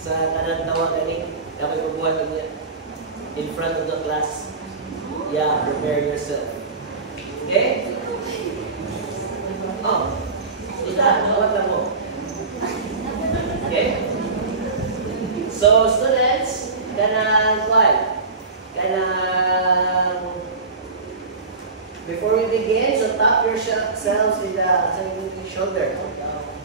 sa kanang tawa ganing dapat magbuhat niya in front of the class. Yeah, prepare yourself. Okay? Oh. Ita, tawag lang mo. Okay? So, students, kanang what? Kanang before we begin, so tap yourselves with the shoulder.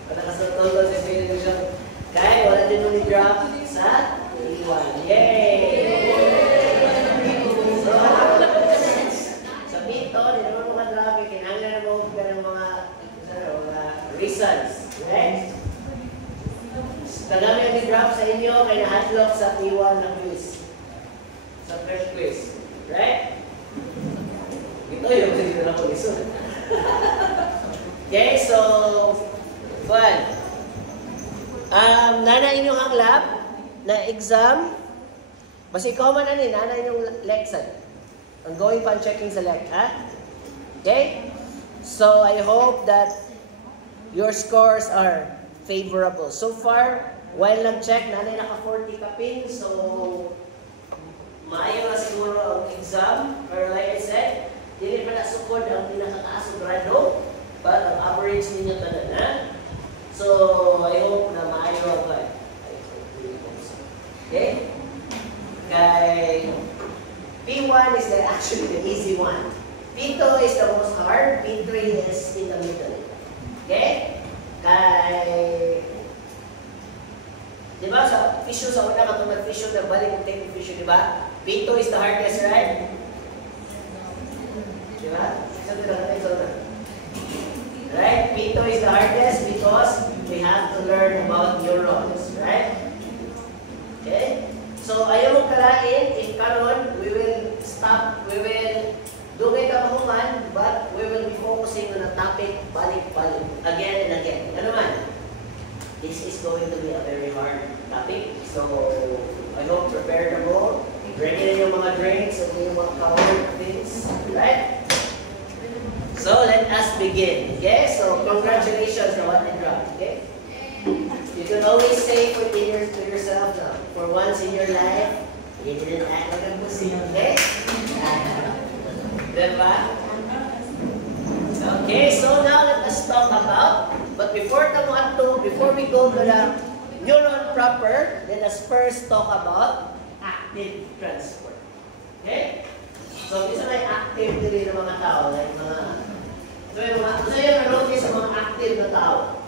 Nakasotol sa feeling ng shoulder. Kaya wala din mo ni-drop sa iwan. Yay! So, sa pito, hindi naman mga drop, kinanglan na mo ng mga reasons. Right? Kagami ang ni-drop sa inyo, kaya na-hotlock sa iwan ng quiz. Sa first quiz. Right? Ito yung sige na ako iso. Okay, so fun. Nana inyong hanglap na exam. Mas ikaw man ani, nana inyong lesson. Ongoing pan checking sa lek, ha? Okay? So I hope that your scores are favorable. So far, while nag-check, nana naka 40 kapin, so maayo na siguro ang exam. Pero like I said, dili pa na sukod ang pinakataas grado, but ang average ninyo tanan, ha? So, I hope na maayo ba? Okay? Kay P1 is actually the easy one. P2 is the most hard, P3 is in the middle. Okay? Kay diba sa fission, sa una katong nag-fission, nagbalik yung take fission, diba? P2 is the hardest, right? Diba? Right? P2 is the hardest because we have to learn about neurons, right? Okay? So, ayaw mong kalain, if karon, we will stop, we will do it kapahuman, but we will be focusing on a topic, balik-balik, again and again. Ano man? This is going to be a very hard topic, so I hope prepared na mo. Ready na yung mga drinks and yung mga covered things, right? So, let us begin, okay? So, congratulations on what you dropped, okay? You can always say to yourself now, for once in your life, you didn't act like a pussy, okay? Diba? Okay, so now let us talk about, but before we go to the neuron proper, let us first talk about active transport. Okay? So, isa may active din ng mga tao, like mga, so yung na-notice sa mga active na tao.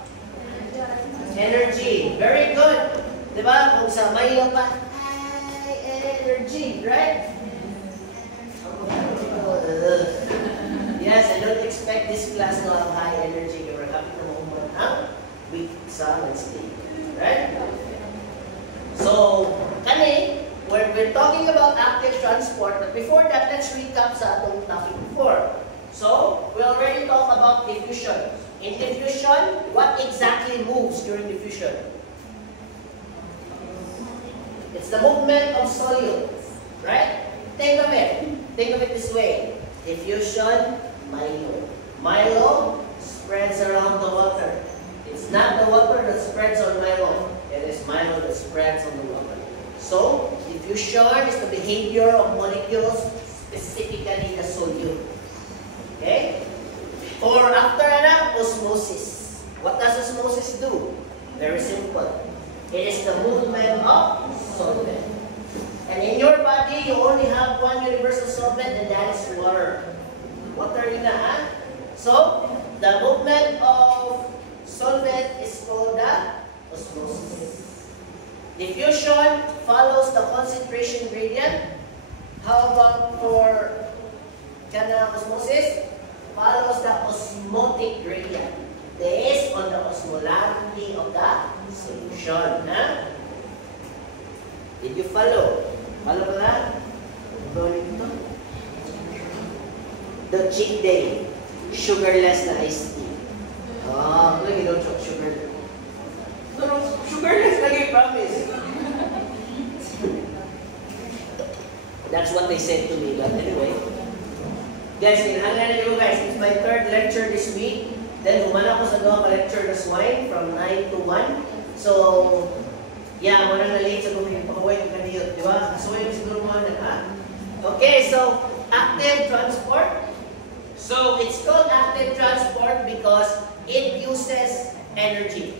Energy. Very good. Diba? Kung sa mayo pa, high energy, right? Yes, I don't expect this class to have high energy. We're happy to move on with some Wednesday. Right? So, kani, we're talking about active transport, but before that, let's recap sa atong topic before. So, we already talked about diffusion. In diffusion, what exactly moves during diffusion? It's the movement of solids, right? Think of it this way. Diffusion, Milo. Milo spreads around the water. It's not the water that spreads on Milo. It is Milo that spreads on the water. So, diffusion is the behavior of molecules, specifically the solute. Okay? Or after osmosis. What does osmosis do? Very simple. It is the movement of solvent. And in your body, you only have one universal solvent, and that is water. Water yun na, ha? So, the movement of solvent is called the osmosis. Diffusion follows the concentration gradient. How about for osmosis? Follows the osmotic gradient based on the osmolarity of the solution. Huh? Did you follow? Follow ba na? The cheat day, sugarless na iced tea. Oh, look, you don't choke sugar. No, sugarless lagi, promise. That's what they said to me, but anyway. Guys, kinahanglan na nyo guys. It's my third lecture this week. Then, humana ko sa doon lecture na swine from 9 to 1. So, Yeah, wala na late sa kuming pakaway ng kaniyot, di ba? Kasuway mo siguro mo na, ha? Okay, so, active transport. So, it's called active transport because it uses energy.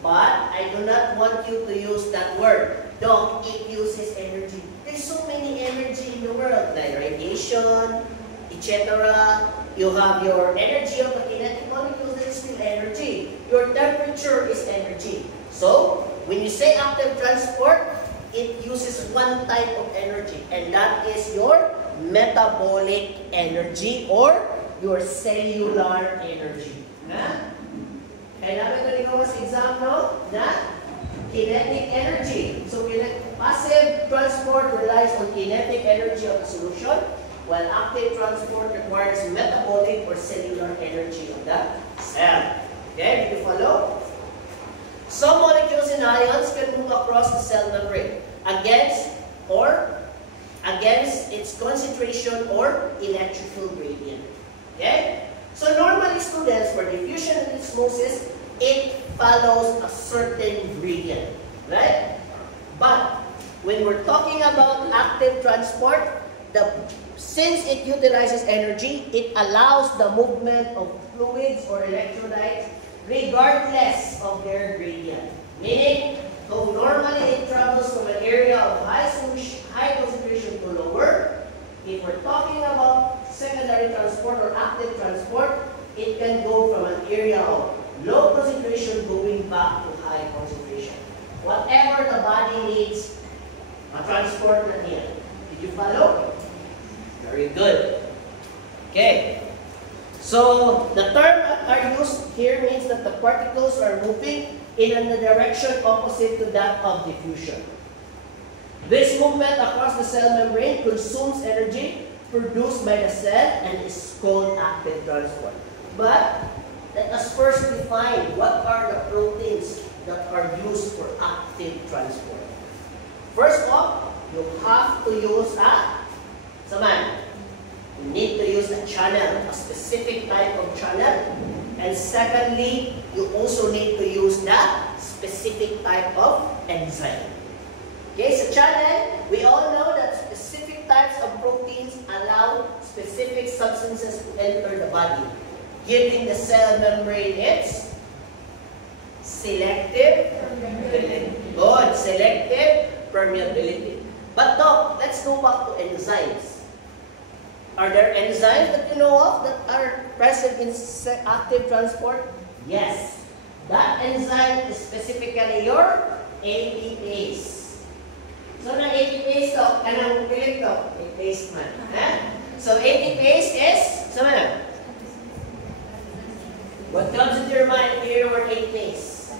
But, I do not want you to use that word. Don't, it uses energy. There's so many energy in the world, like radiation, etc. You have your energy of the kinetic molecules, that's still energy. Your temperature is energy. So, when you say active transport, it uses one type of energy, and that is your metabolic energy or your cellular energy. Na? Kaya namin ito sa exam, no? Na? Kinetic energy. So, passive transport relies on kinetic energy of the solution, while active transport requires metabolic or cellular energy of the cell. Okay, did you follow? Some molecules and ions can move across the cell membrane against its concentration or electrical gradient. Okay? So normally, students, for diffusion and osmosis, it follows a certain gradient. Right? But when we're talking about active transport, since it utilizes energy, it allows the movement of fluids or electrolytes regardless of their gradient. Meaning, though normally it travels from an area of high concentration to lower, if we're talking about secondary transport or active transport, it can go from an area of low concentration going back to high concentration. Whatever the body needs, a transport na niya. Did you follow? Very good. Okay. So, the term are used here means that the particles are moving in a direction opposite to that of diffusion. This movement across the cell membrane consumes energy produced by the cell and is called active transport. But, let us first define what are the proteins that are used for active transport. First off, you have to use you need to use a channel, a specific type of channel. And secondly, you also need to use that specific type of enzyme. Okay, so channel, we all know that specific types of proteins allow specific substances to enter the body, giving the cell membrane its selective permeability. But now, let's go back to enzymes. Are there enzymes that you know of that are present in active transport? Yes. That enzyme is specifically your ATPase. So, na ATPase to, kanang pilit to? ATPase man. So, ATPase is, what comes into your mind if you hear the word ATPase?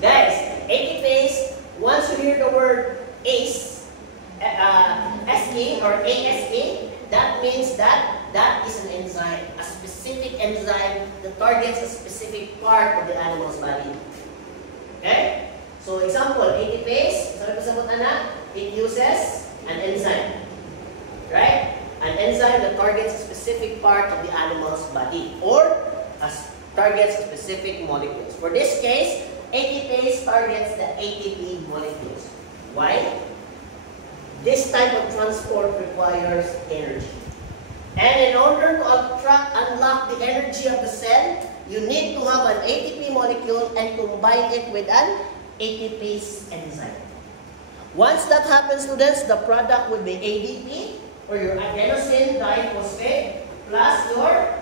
Guys, ATPase, once you hear the word ACE, SE or ASE, that means that is an enzyme, a specific enzyme that targets a specific part of the animal's body. Okay? So, example, ATPase, it uses an enzyme. Right? An enzyme that targets a specific part of the animal's body or targets specific molecules. For this case, ATPase targets the ATP molecules. Why? This type of transport requires energy. And in order to unlock the energy of the cell, you need to have an ATP molecule and combine it with an ATPase enzyme. Once that happens, students, the product would be ADP, or your adenosine diphosphate, plus your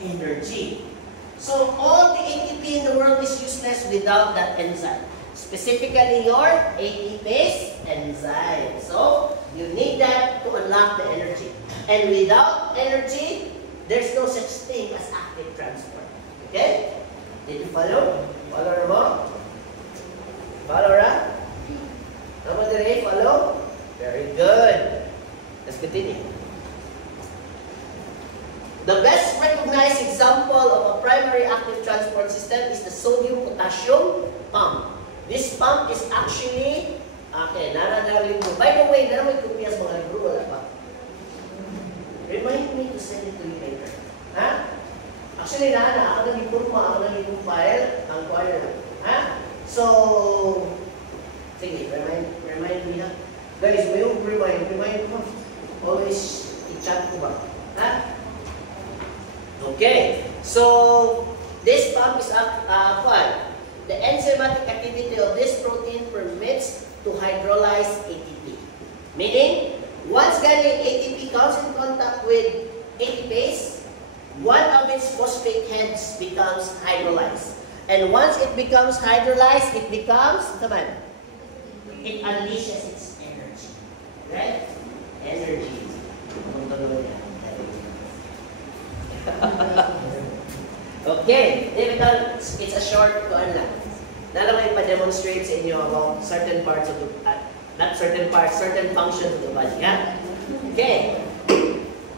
energy. So all the ATP in the world is useless without that enzyme. Specifically your ATPase enzyme. So, you need that to unlock the energy. And without energy, there's no such thing as active transport. Okay? Did you follow? Follow mo? Follow ra? Follow? Very good. Let's continue. The best recognized example of a primary active transport system is the sodium-potassium pump. This pump is actually, by the way, naramay kopya sa mga libro, wala pa. Remind me to send it to you later. Actually, ako nag-improve mo, ako nag-compile, ang choir lang. Ha? So, sige, remind me ha. Guys, may yung remind mo. Always i-chat ko ba? Ha? Okay. So, this pump is what? The enzymatic activity of this protein permits to hydrolyze ATP. Meaning, once galing ATP comes in contact with ATPase, one of its phosphate heads becomes hydrolyzed. And once it becomes hydrolyzed, it becomes, it unleashes its energy. Right? Energy. Okay. It's a short kuan lang. Nalang pa-demonstrate sa inyo about certain parts of the, not certain parts, certain functions of the body. Yeah? Okay.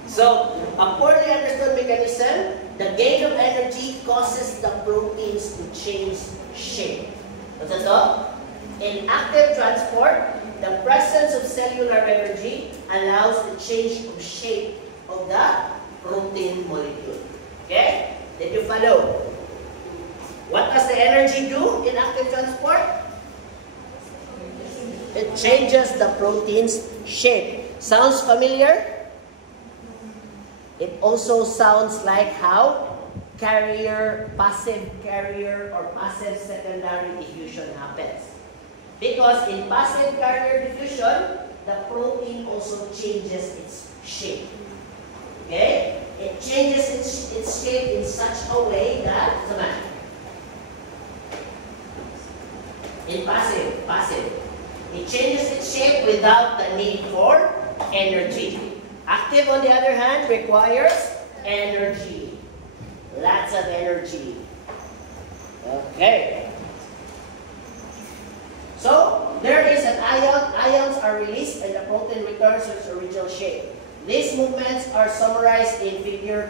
So, a poorly understood mechanism, the gain of energy causes the proteins to change shape. What's that? In active transport, the presence of cellular energy allows the change of shape of the protein molecule. Okay? Did you follow? What does the energy do in active transport? It changes the protein's shape. Sounds familiar? It also sounds like how passive carrier or passive secondary diffusion happens. Because in passive carrier diffusion, the protein also changes its shape. Okay? It changes its shape in such a way that, in passive, it changes its shape without the need for energy. Active, on the other hand, requires energy. Lots of energy. Okay. So, there is an ion. Ions are released and the protein returns to its original shape. These movements are summarized in figure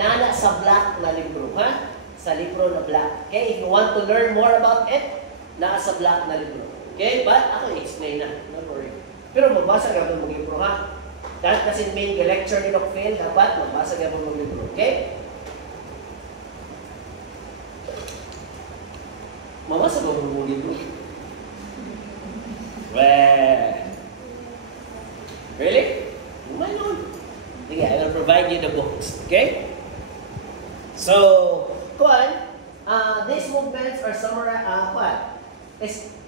nana sa black na libro. Ha? Sa libro na black. Okay? If you want to learn more about it, nasa black na libro. Okay? But ako explain na. Don't worry. Pero mabasa ka mo libro, ha? That doesn't mean the lecture ni Doc Phil, dapat mabasa ka mo libro. Okay? Mabasa ka mo libro? Well, really? Why not? Okay, I will provide you the books. Okay? So, these movements are summarized.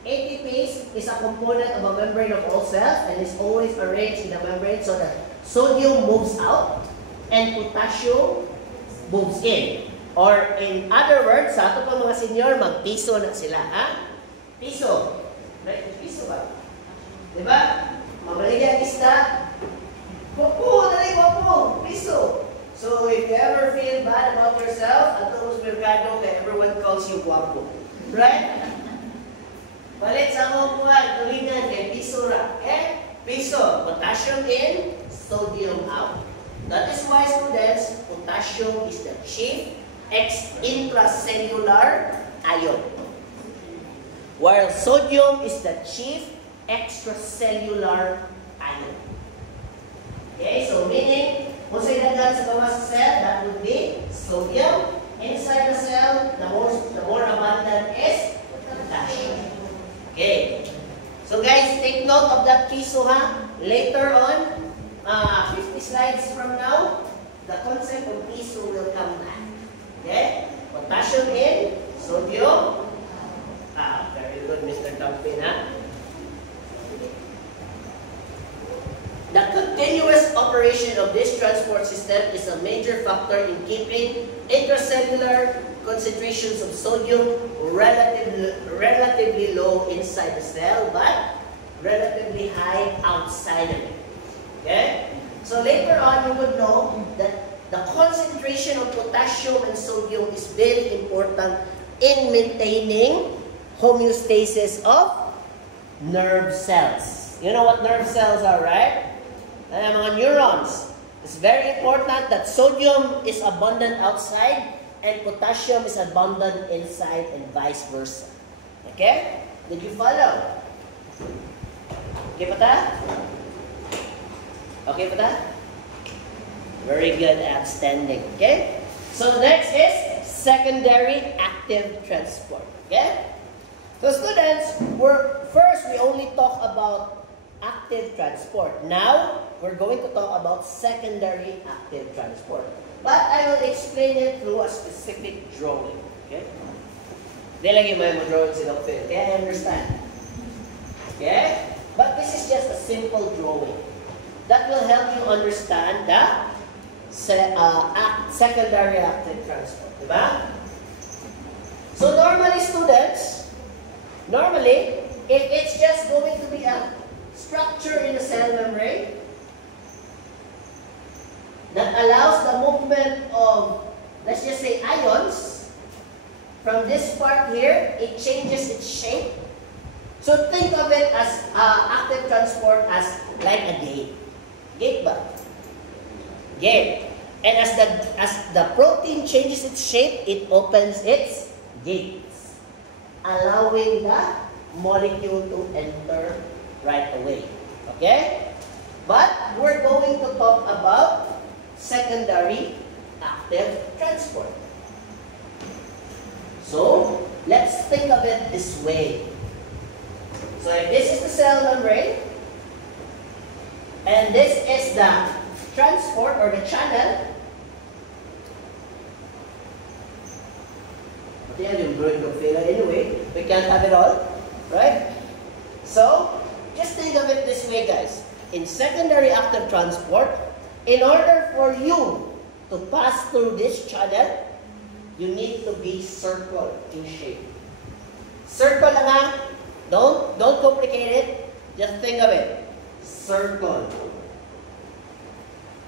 ATPase is a component of a membrane of all cells and is always arranged in the membrane so that sodium moves out and potassium moves in. Or in other words, sa ato pa mga senior, magpiso na sila. Ha? Piso. Right? Piso ba? Diba? Mamaligyan isda. Wapo! Dali, wapo! Piso. So if you ever feel bad about yourself, at those mercado, everyone calls you guapo. Right? Balit sa akong buwan, tulingan kay piso ra. Okay? Piso, potassium in, sodium out. That is why, students, potassium is the chief intracellular ion, while sodium is the chief extracellular ion. Okay, so meaning, kung sa ilagay sa gawa sa cell, that would be sodium. Inside the cell, the more abundant is potassium. Okay. So guys, take note of that piso, ha? Later on, 50 slides from now, the concept of piso will come back. Okay? Potassium in, sodium. Very good, Mr. Dumpin, ha? The continuous operation of this transport system is a major factor in keeping intracellular concentrations of sodium relatively low inside the cell, but relatively high outside of it. Okay? So later on, you would know that the concentration of potassium and sodium is very important in maintaining homeostasis of nerve cells. You know what nerve cells are, right? Mga neurons. It's very important that sodium is abundant outside and potassium is abundant inside and vice versa. Okay? Did you follow? Okay pa ta? Okay pa ta? Very good, outstanding. Okay? So next is secondary active transport. Okay? So students, first we only talk about active transport. Now, we're going to talk about secondary active transport. But I will explain it through a specific drawing. Okay? Di lagi may drawing silang Phil. Okay, I understand. Okay? But this is just a simple drawing that will help you understand the secondary active transport. Diba? So normally students, if it's just going to be a structure in the cell membrane that allows the movement of, let's just say, ions, from this part here, it changes its shape. So think of it as active transport as like a gate. Gate ba? Gate. And as the protein changes its shape, it opens its gates, allowing the molecule to enter right away. Okay? But we're going to talk about secondary active transport. So, let's think of it this way. So, if this is the cell membrane, and this is the transport or the channel, anyway, we can't have it all, right? So, just think of it this way, guys. In secondary active transport, in order for you to pass through this channel, you need to be circle in shape. Circle lang ha. Don't complicate it. Just think of it. Circle.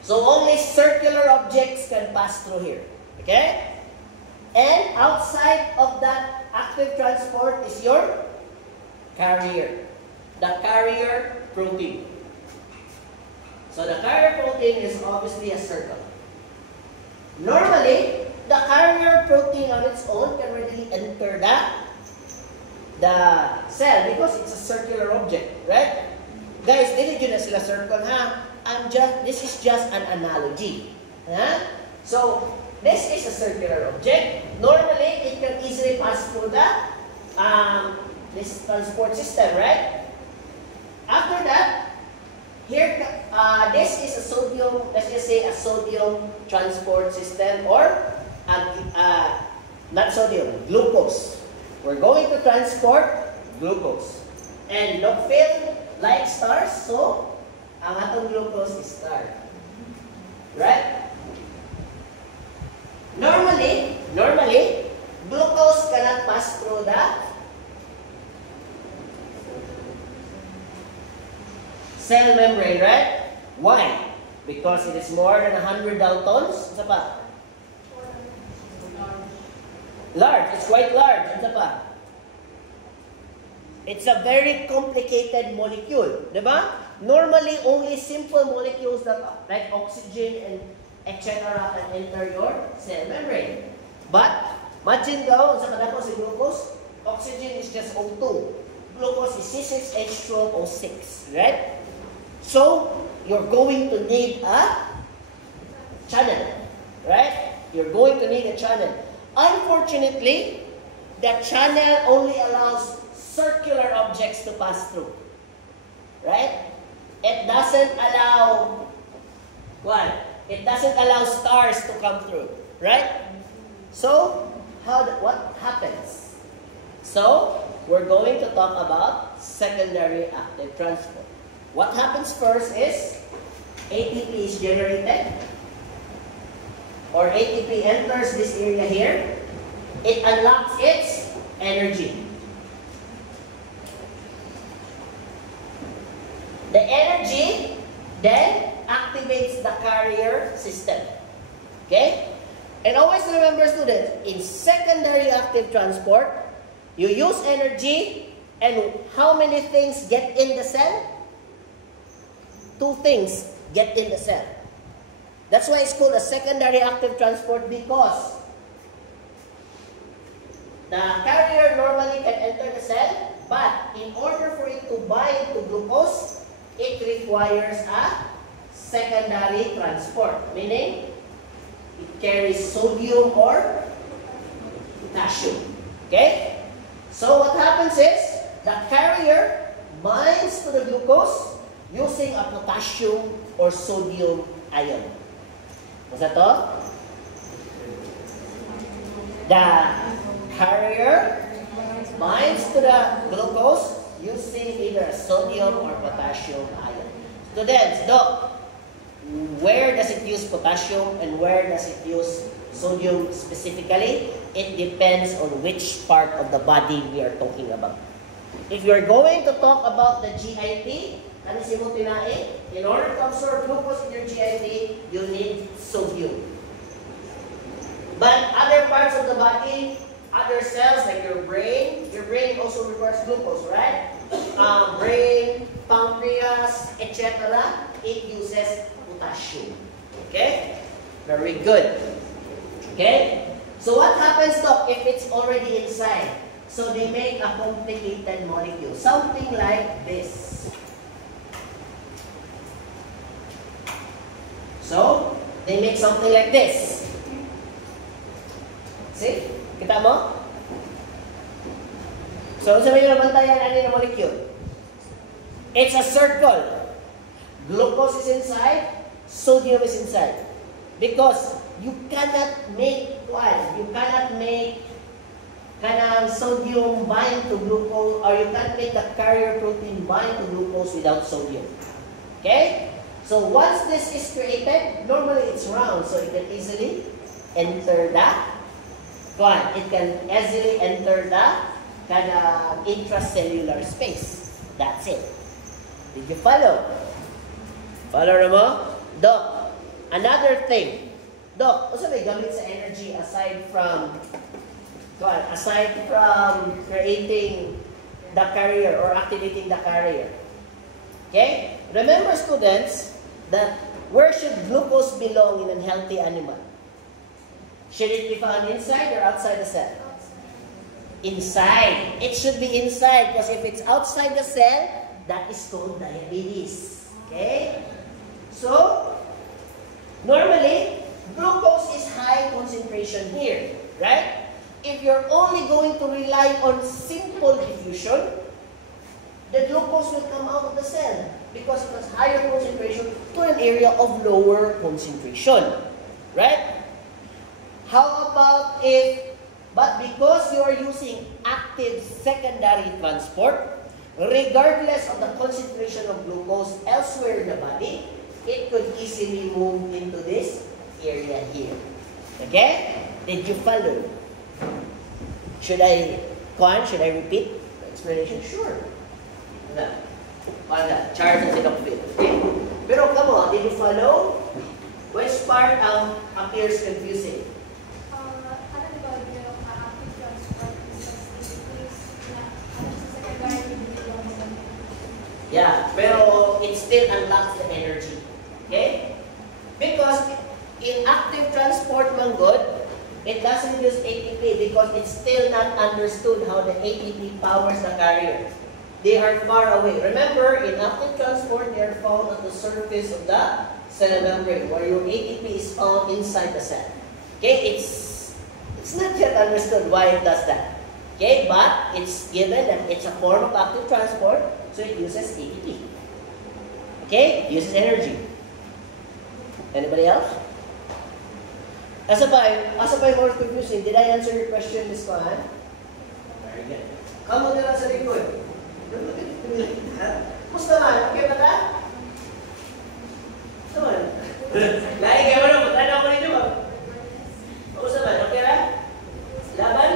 So only circular objects can pass through here. Okay? And outside of that active transport is your carrier. The carrier protein. So the carrier protein is obviously a circle. Normally, the carrier protein on its own can readily enter the cell because it's a circular object, right? Guys, dili yun na sila circle, ha? This is just an analogy. Ha? So, this is a circular object. Normally, it can easily pass through this transport system, right? After that, here, this is a sodium, let's just say a sodium transport system or not sodium, glucose. We're going to transport glucose. And Lockefield like stars, so ang atong glucose is star. Right? Normally, glucose cannot pass through the cell membrane, right? Why? Because it is more than 100 Daltons. Isa pa? Large. It's quite large. Isa pa? It's a very complicated molecule. Diba? Normally, only simple molecules that like oxygen and etc. can enter your cell membrane. But, imagine daw, sa kadako si glucose, oxygen is just O2. Glucose is C6H12O6. Right? So, you're going to need a channel. Right? You're going to need a channel. Unfortunately, the channel only allows circular objects to pass through. Right? It doesn't allow what? It doesn't allow stars to come through. Right? So, what happens? So, we're going to talk about secondary active transport. What happens first is ATP is generated, or ATP enters this area here. It unlocks its energy. The energy then activates the carrier system. Okay? And always remember, students, in secondary active transport, you use energy, and how many things get in the cell? 2 things get in the cell. That's why it's called a secondary active transport, because the carrier normally can enter the cell, but in order for it to bind to glucose, it requires a secondary transport. Meaning, carries sodium or potassium. Okay? So what happens is, the carrier binds to the glucose using a potassium or sodium ion. What's that? The carrier binds to the glucose using either a sodium or potassium ion. Students, Doc, where does it use potassium and where does it use sodium specifically? It depends on which part of the body we are talking about. If you're going to talk about the GIT, in order to absorb glucose in your GIT, you need sodium. But other parts of the body, other cells like your brain also requires glucose, right? Brain, pancreas, etc. It uses potassium. Okay? Very good. Okay? So what happens, Doc, if it's already inside? So they make a complicated molecule. Something like this. So, they make something like this. See? Kita mo? So, sa may nabantayan, ano yung molecule? It's a circle. Glucose is inside, sodium is inside. Because you cannot make sodium bind to glucose, or you can't make the carrier protein bind to glucose without sodium. Okay? So once this is created, normally it's round, so it can easily enter the intracellular space. That's it. Did you follow? Follow na mo? Doc, another thing. Doc, ano may gamit sa energy aside from creating the carrier or activating the carrier? Okay? Remember, students, that where should glucose belong in a healthy animal? Should it be found inside or outside the cell? Inside. It should be inside, because if it's outside the cell, that is called diabetes. Okay? So, normally, glucose is high concentration here, right? If you're only going to rely on simple diffusion, the glucose will come out of the cell because it has higher concentration to an area of lower concentration, right? How about but because you are using active secondary transport, regardless of the concentration of glucose elsewhere in the body, it could easily move into this area here. Okay? Did you follow? Should I repeat the explanation? Sure. Charge and okay? Pero come on, did you follow? Which part appears confusing? Yeah, pero it still unlocks the energy. Okay? Because in active transport, Manggod, it doesn't use ATP because it's still not understood how the ATP powers the carrier. They are far away. Remember, in active transport, they are found on the surface of the cell membrane, where your ATP is found inside the cell. Okay, it's not yet understood why it does that. Okay, but it's given that it's a form of active transport, so it uses ATP. Okay, it uses energy. Anybody else? Asa pa more confusing? Did I answer your question, Ms. Kohan? Very good. Come on na sa likod. Musta man? Okay ba ta? Musta man? Lain kayo na, matanda ko rin naman. Musta man? Okay na? Laban?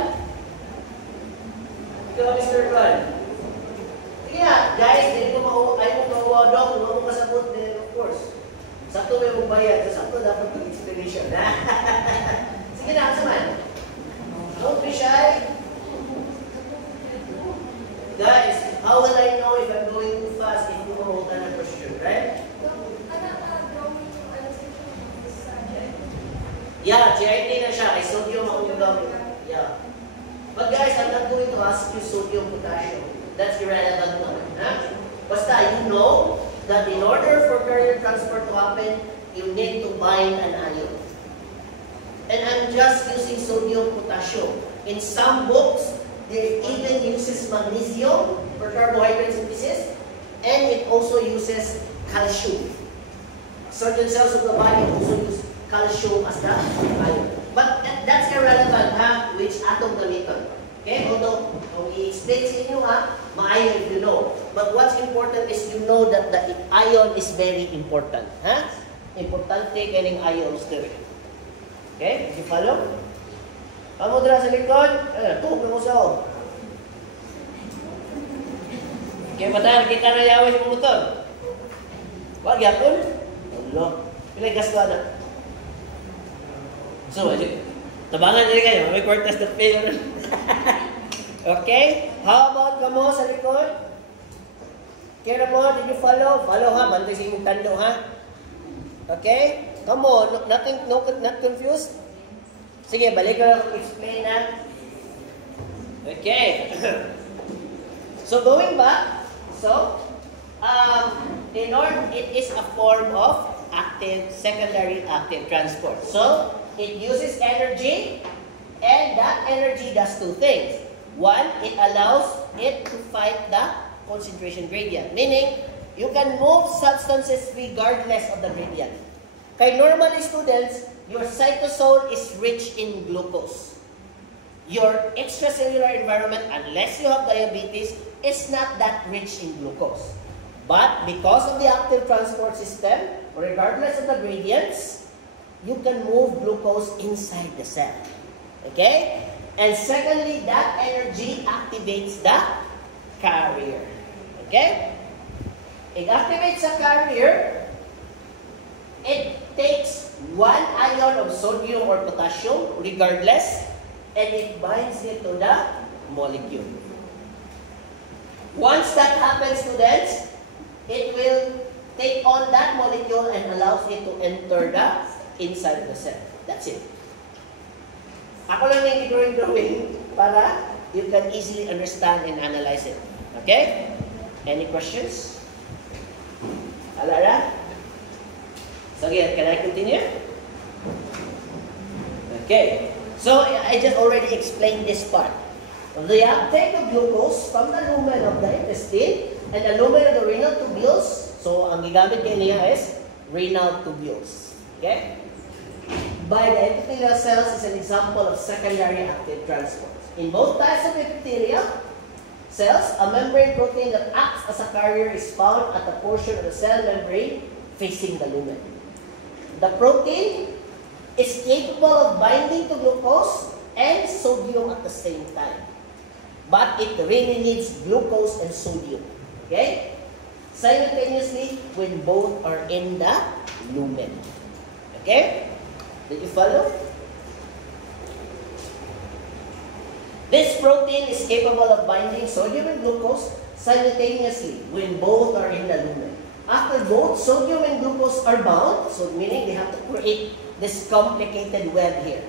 Ikaw, Mr. Kwan. Sige na, guys, hindi mo mahuwadok, hindi mo masabot din, of course. Sakto may magbayad, sakto dapat mag-explanation. Sige na, asa man? Don't be shy. Guys, how will I know if I'm going too fast if you hold on a question, right? Yeah, GIT na siya. Ay sodium ang gamit. Yeah. But guys, I'm not going to ask you sodium, potassium. That's irrelevant naman. Basta, you know that in order for carrier transport to happen, you need to bind an ion. And I'm just using sodium, potassium. In some books, they even uses magnesium for carbohydrate synthesis, and it also uses calcium. Certain cells of the body also use calcium as the ion. But that's irrelevant which atom gamiton. Okay? Although, kung i-explain sa inyo maayo if you know. But what's important is you know that the ion is very important. Importante kaning ions there. Okay? Did you follow? Kamu dira sa likod, tuhog mo sa o. Okay, mata, kita na yawa sa motor. Wag yapon. Allah. Pilay gasto na. So, tabangan din kayo. May quarters to fail. Okay? How about kamo sa likod? Kaya mo, did you follow? Follow bantay sa imong tando Okay? Come on, not confused? Sige, balik ko lang explain na. Okay. So, going back, it is a form of secondary active transport. So, it uses energy, and that energy does two things. One, it allows it to fight the concentration gradient, meaning you can move substances regardless of the gradient. Kay normally students, your cytosol is rich in glucose. Your extracellular environment, unless you have diabetes, is not that rich in glucose. But because of the active transport system, regardless of the gradients, you can move glucose inside the cell. Okay? And secondly, that energy activates the carrier. Okay? It activates the carrier. It takes one ion of sodium or potassium, regardless, and it binds it to the molecule. Once that happens, students, it will take on that molecule and allows it to enter the inside of the cell. That's it. Ako lang yung drawing para you can easily understand and analyze it. Okay? Any questions? Alara? So again, can I continue? Okay. So I just already explained this part. The uptake of glucose from the lumen of the intestine and the lumen of the renal tubules. So ang gigamit niya is renal tubules. Okay? By the epithelial cells is an example of secondary active transport. In both types of epithelial cells, a membrane protein that acts as a carrier is found at the portion of the cell membrane facing the lumen. The protein is capable of binding to glucose and sodium at the same time. But it really needs glucose and sodium. Okay? Simultaneously when both are in the lumen. Okay? Did you follow? This protein is capable of binding sodium and glucose simultaneously when both are in the lumen. After both sodium and glucose are bound, so meaning they have to create this complicated web here.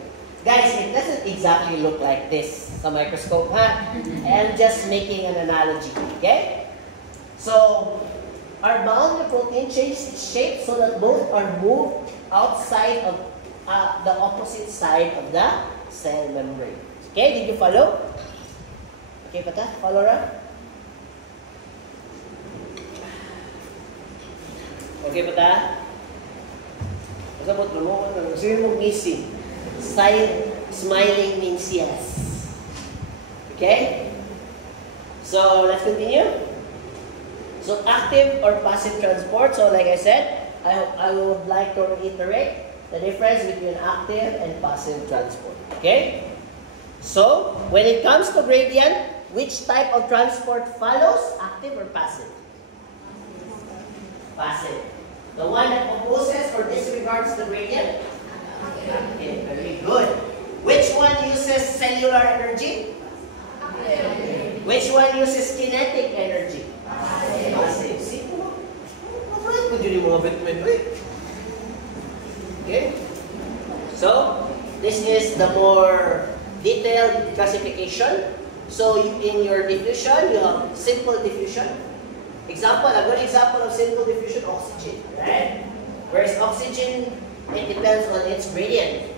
Guys, it doesn't exactly look like this sa microscope, I'm just making an analogy, okay? So, our bound protein changes its shape so that both are moved outside of the opposite side of the cell membrane. Okay, did you follow? Okay, Pata? Follow, Ra? Okay, Pata? Masabot mo, sabi mo missing. Smiling means yes. Okay? So, let's continue. So, active or passive transport. So, like I said, I would like to reiterate the difference between active and passive transport. Okay? So, when it comes to gradient, which type of transport follows? Active or passive? Passive. The one that opposes or disregards the gradient? Okay, very good. Which one uses cellular energy? Which one uses kinetic energy? Passive. See? Okay? So, this is the more detailed classification. So, in your diffusion, you have simple diffusion. Example, a good example of simple diffusion, oxygen, right? Whereas oxygen, it depends on its gradient.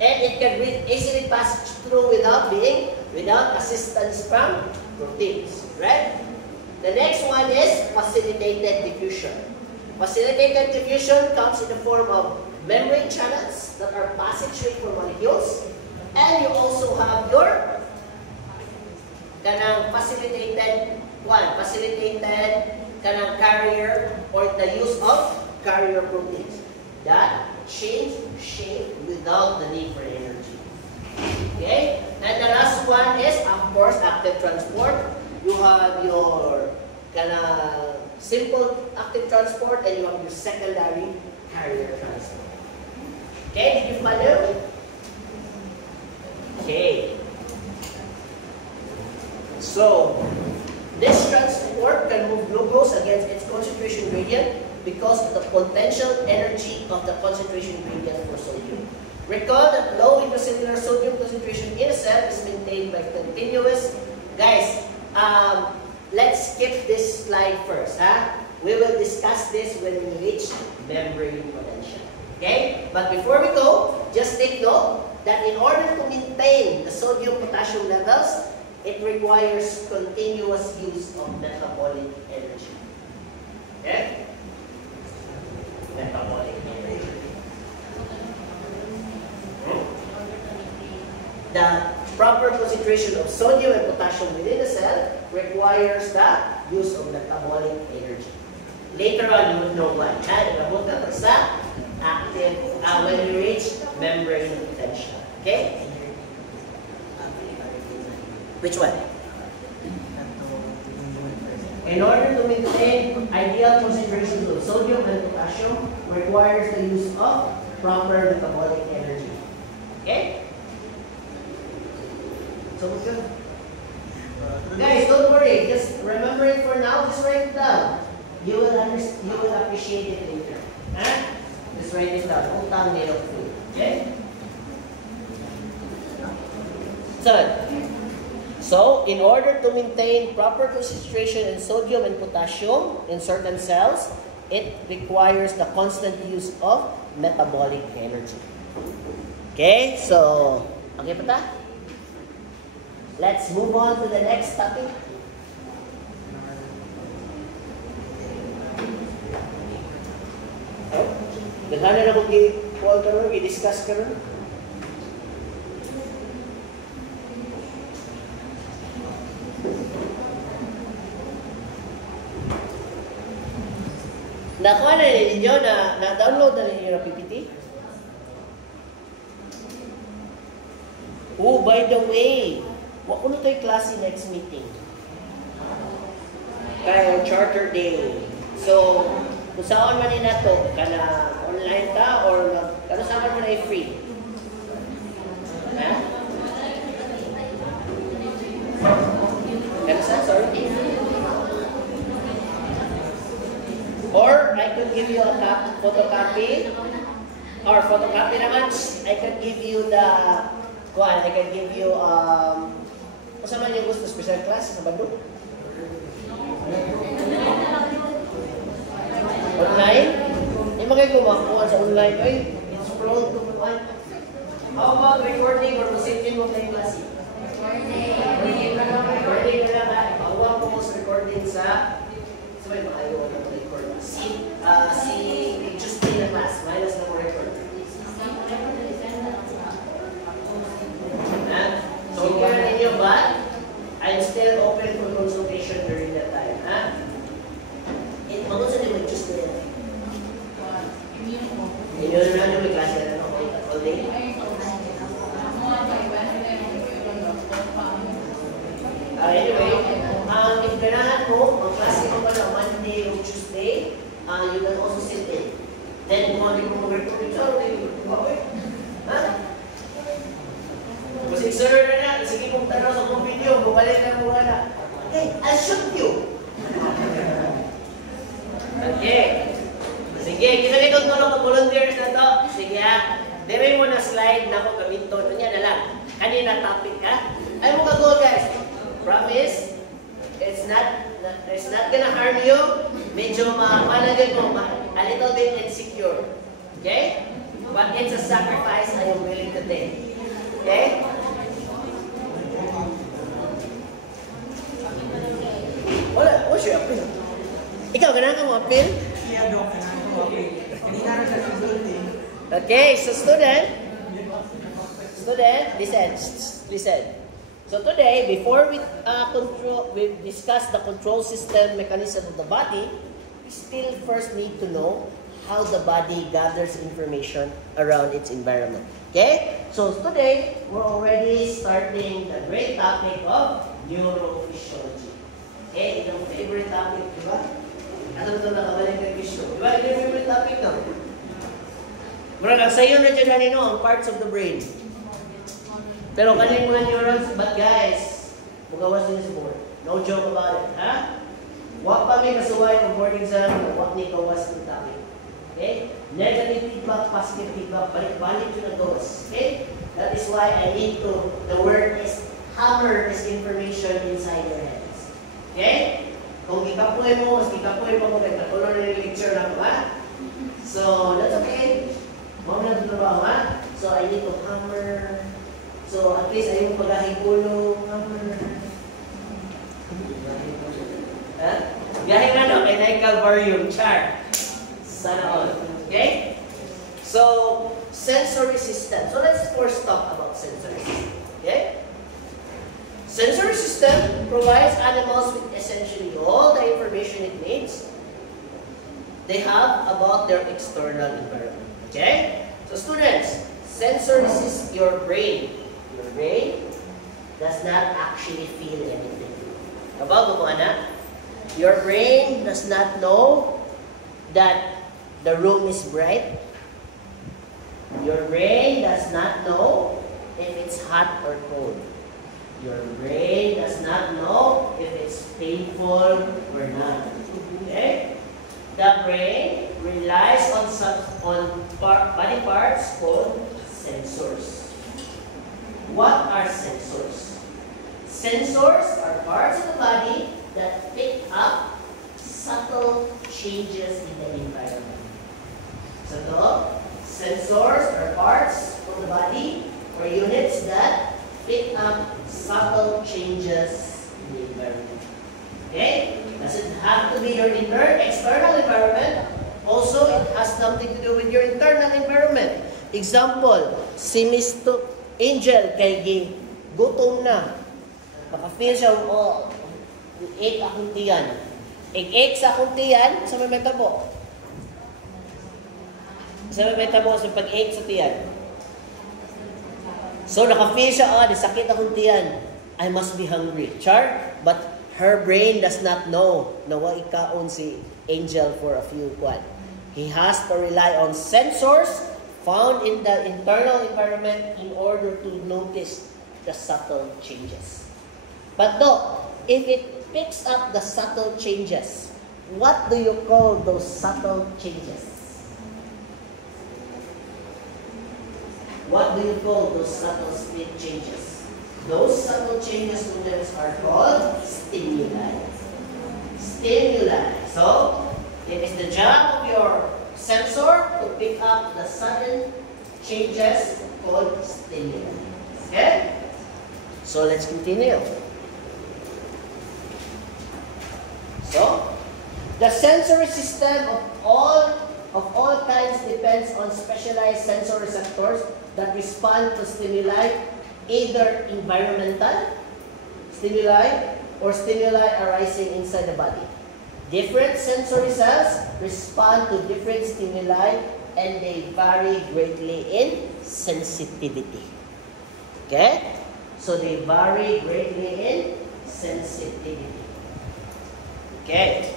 And it can easily pass through without assistance from proteins, right? The next one is facilitated diffusion. Facilitated diffusion comes in the form of membrane channels that are passageway for molecules, and you also have your facilitated carrier, or the use of carrier proteins that change shape without the need for energy. Okay? And the last one is, of course, active transport. You have your simple active transport, and you have your secondary carrier transport. Okay, did you follow? Okay. So, this transport can move glucose against its concentration gradient because of the potential energy of the concentration gradient for sodium. Recall that low intracellular sodium concentration in a cell is maintained by continuous. Guys, let's skip this slide first. We will discuss this when we reach membrane potential. Okay? But before we go, just take note that in order to maintain the sodium-potassium levels, it requires continuous use of metabolic energy. Okay? Metabolic energy. The proper concentration of sodium and potassium within the cell requires the use of metabolic energy. Later on, you would know why. Nabunta pa sa active when you reach membrane potential. Okay? Which one? In order to maintain ideal concentrations of sodium and potassium requires the use of proper metabolic energy. Okay? So good. Guys, don't worry. Just remember it for now. Just write it down. You will appreciate it later. Just write it down. Utang nilok food. Okay? So, in order to maintain proper concentration in sodium and potassium in certain cells, it requires the constant use of metabolic energy. Okay? So, okay pa ta? Let's move on to the next topic. Naghanan ako i-call karon, i-discuss karon. Nakuha na ninyo na-download na ninyo yung PPT? Oh, by the way, wako na tayo klase next meeting. Kaya Charter Day. So, kung saan man nila to, kana online ka or kano saan man na free? Ha? Kano saan? Sorry? Or I could give you a photocopy, or photocopy naman, I could give you the, I can give you, kung saan man yung gusto, special class sa Bandung? Online? Hindi mo kayo kumakuha sa online. Ay, it's prone to one. How about recording or masipin mo kayo klase? Recording na lang ha. Bawa mo sa recording sa may maayaw na record. Si Justin na class, minus na mo record. So, kaya ninyo ba? I'm still open for consultation during that time. Magunsa din mo Justin na. Inyo na nyo may klase na all day? Anyway, if ganahan mo, ang klase mo pa na Monday or Tuesday, you can also sit in. Then, kung hindi mo mag-record, kasi sir na, sige kong tanaw sa kong video, bumalik na mo na. Hey, I'll shoot you! Okay. Sige, kinalikod mo lang volunteers na to. Sige ha. Dere mo na slide na ako gamito. Ano niya na lang. Kanina topic ha. Ay mo ka-go guys. Promise. It's not gonna harm you. Medyo malagay mo. A little bit insecure. Okay? But it's a sacrifice I am willing to take. Okay? Wala, what's your appeal? Ikaw, ganun ka mo appeal? Okay, so student, listen. So today, before we discuss the control system mechanism of the body, we still first need to know how the body gathers information around its environment. Okay? So today, we're already starting the great topic of neurophysiology. Okay? Ito ang favorite topic, di ba? Ano ito nakabalik ng issue? Di ba? Ito yung favorite topic na. Murag ang sayo na dyan nino ang parts of the brain. Pero kaning mga neurons, but guys, magawas din sa board. No joke about it, ha? Huwag pa may kasuway ng board exam, huwag ni kawas ng topic. Okay? Negative feedback, positive feedback, balik-balik yun ang gawas. Okay? That is why I need to, the word is hammer this information inside your heads. Okay? Kung ikapoy mo, mas ikapoy mo, kay katulong na yung lecture na ko, ha? So, that's okay. Huwag na ito ba, ha? So, I need to hammer. So, at least ayong paghahipulo, hammer. Ha? Gahing ano, kay Nike Calvarium, char. Sana all. Okay? So, sensory system. So, let's first talk about sensory system. Okay? Sensory system provides animals with essentially all the information it needs they have about their external environment. Okay? So, students, sensory system, your brain does not actually feel anything. Kabago mo, anak? Your brain does not know that the room is bright. Your brain does not know if it's hot or cold. Your brain does not know if it's painful or not. Okay? The brain relies on body parts called sensors. What are sensors? Sensors are parts of the body that pick up subtle changes in the environment. Sensors are parts of the body or units that pick up subtle changes in the environment. Okay? Does it have to be your external environment? Also, it has something to do with your internal environment. Example, si Mr. Angel kay gutom na. Maka-feel siya, oh, i-ate akong tiyan. I-ate sa akong tiyan, sa may metabo. Sa may metabo, sa pag-ate sa tiyan. So, naka-feel siya, oh, sakit akong tiyan. I must be hungry. Char? But her brain does not know na wa ikaon si Angel for a few kwan. He has to rely on sensors found in the internal environment in order to notice the subtle changes. But no, if it picks up the subtle changes, what do you call those subtle changes? What do you call those subtle changes? Those subtle changes, students, are called stimuli. Stimuli. So, it is the job of your sensor to pick up the sudden changes called stimuli. Okay? So, let's continue. So, the sensory system of all kinds depends on specialized sensor receptors that respond to stimuli, either environmental stimuli or stimuli arising inside the body. Different sensory cells respond to different stimuli and they vary greatly in sensitivity. Okay? So they vary greatly in sensitivity. Okay?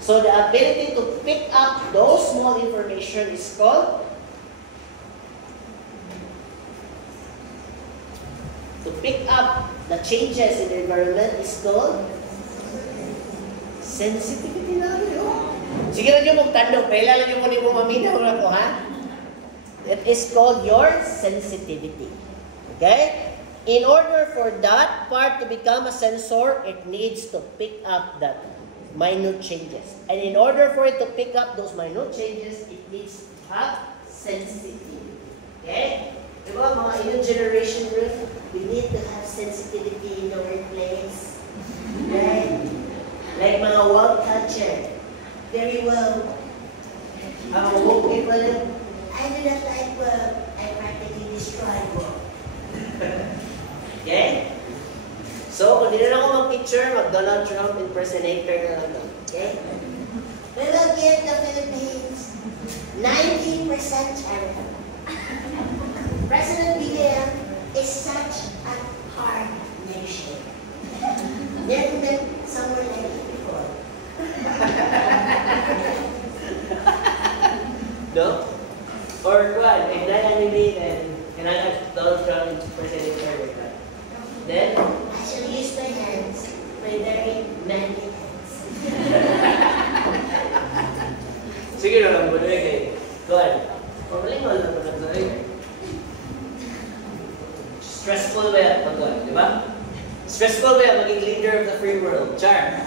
So the ability to pick up those small information is called to pick up the changes in the environment is called sensitivity na rin. Sige na nyo magtandog. Kailangan nyo muna mo maminaw na ko, ha? It is called your sensitivity. Okay? In order for that part to become a sensor, it needs to pick up that minute changes. And in order for it to pick up those minute changes, it needs to have sensitivity. Okay? Diba, mga inyong generation rin, we need to have sensitivity in the workplace. Right? Like mga world culture. Very well. Woke people, I do not like work. I practically destroy work. Okay? So, kung di na ako mag-picture, mag-Donald Trump impersonator na lang doon. Okay? We will give the Philippines 90% tariff. President William is such a hard nation. Never met someone like you before. No? Or what? If that anime, then can I have Donald Trump impersonator with that? Then, I shall use my hands, my very manly hands. Sige naman, buloy kayo. Go on. Pamaling mo lang naman sa rin. Stressful ba yan? Pag-on, di ba? Stressful ba yan maging leader of the free world? Char.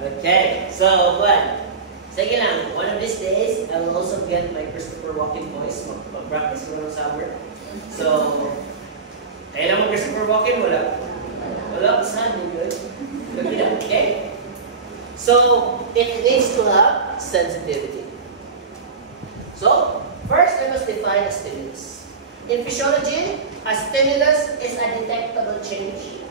Okay, so what? Sige lang, one of these days, I will also get my Christopher Walken voice. Mag-practice ko ng summer. So, kaya naman Christopher Walken, wala. Wala, saan mo yun? Okay? So, it needs to have sensitivity. So, first I must define a stimulus. In physiology, a stimulus is a detectable change.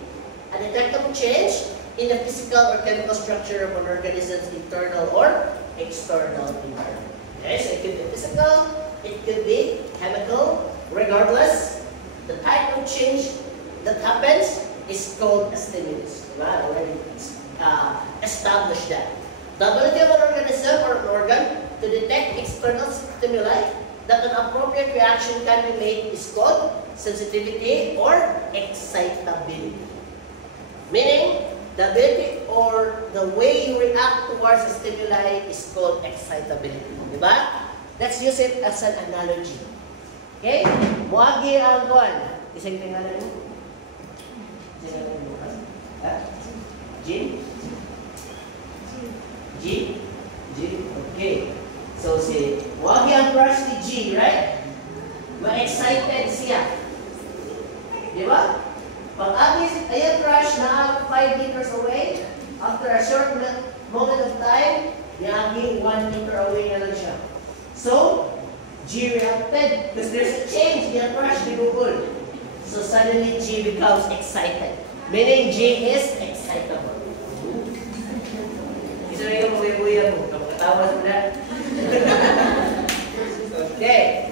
A detectable change in the physical or chemical structure of an organism's internal or external environment. Okay, so it could be physical, it could be chemical, regardless, the type of change that happens is called a stimulus. Diba? I already established that. The ability of an organism or an organ to detect external stimuli that an appropriate reaction can be made is called sensitivity or excitability. Meaning, the ability or the way you react towards a stimuli is called excitability. Diba? Let's use it as an analogy. Okay? Muagi ang kuwan. Isang tingalan mo? Tingalan mo ka? Ha? Jin? G? G? Okay. So, si Muagi ang crush ni G, right? Ma-excited siya. Diba? Pag-agis, ayan crush na 5 meters away, after a short moment of time, niaging 1 meter away na lang siya. So, G reacted because there's a change in the crush ni Google. So suddenly G becomes excited. Meaning G is excitable. Isa na yung buya-buya mo. Kapag-katawas mo na. Okay.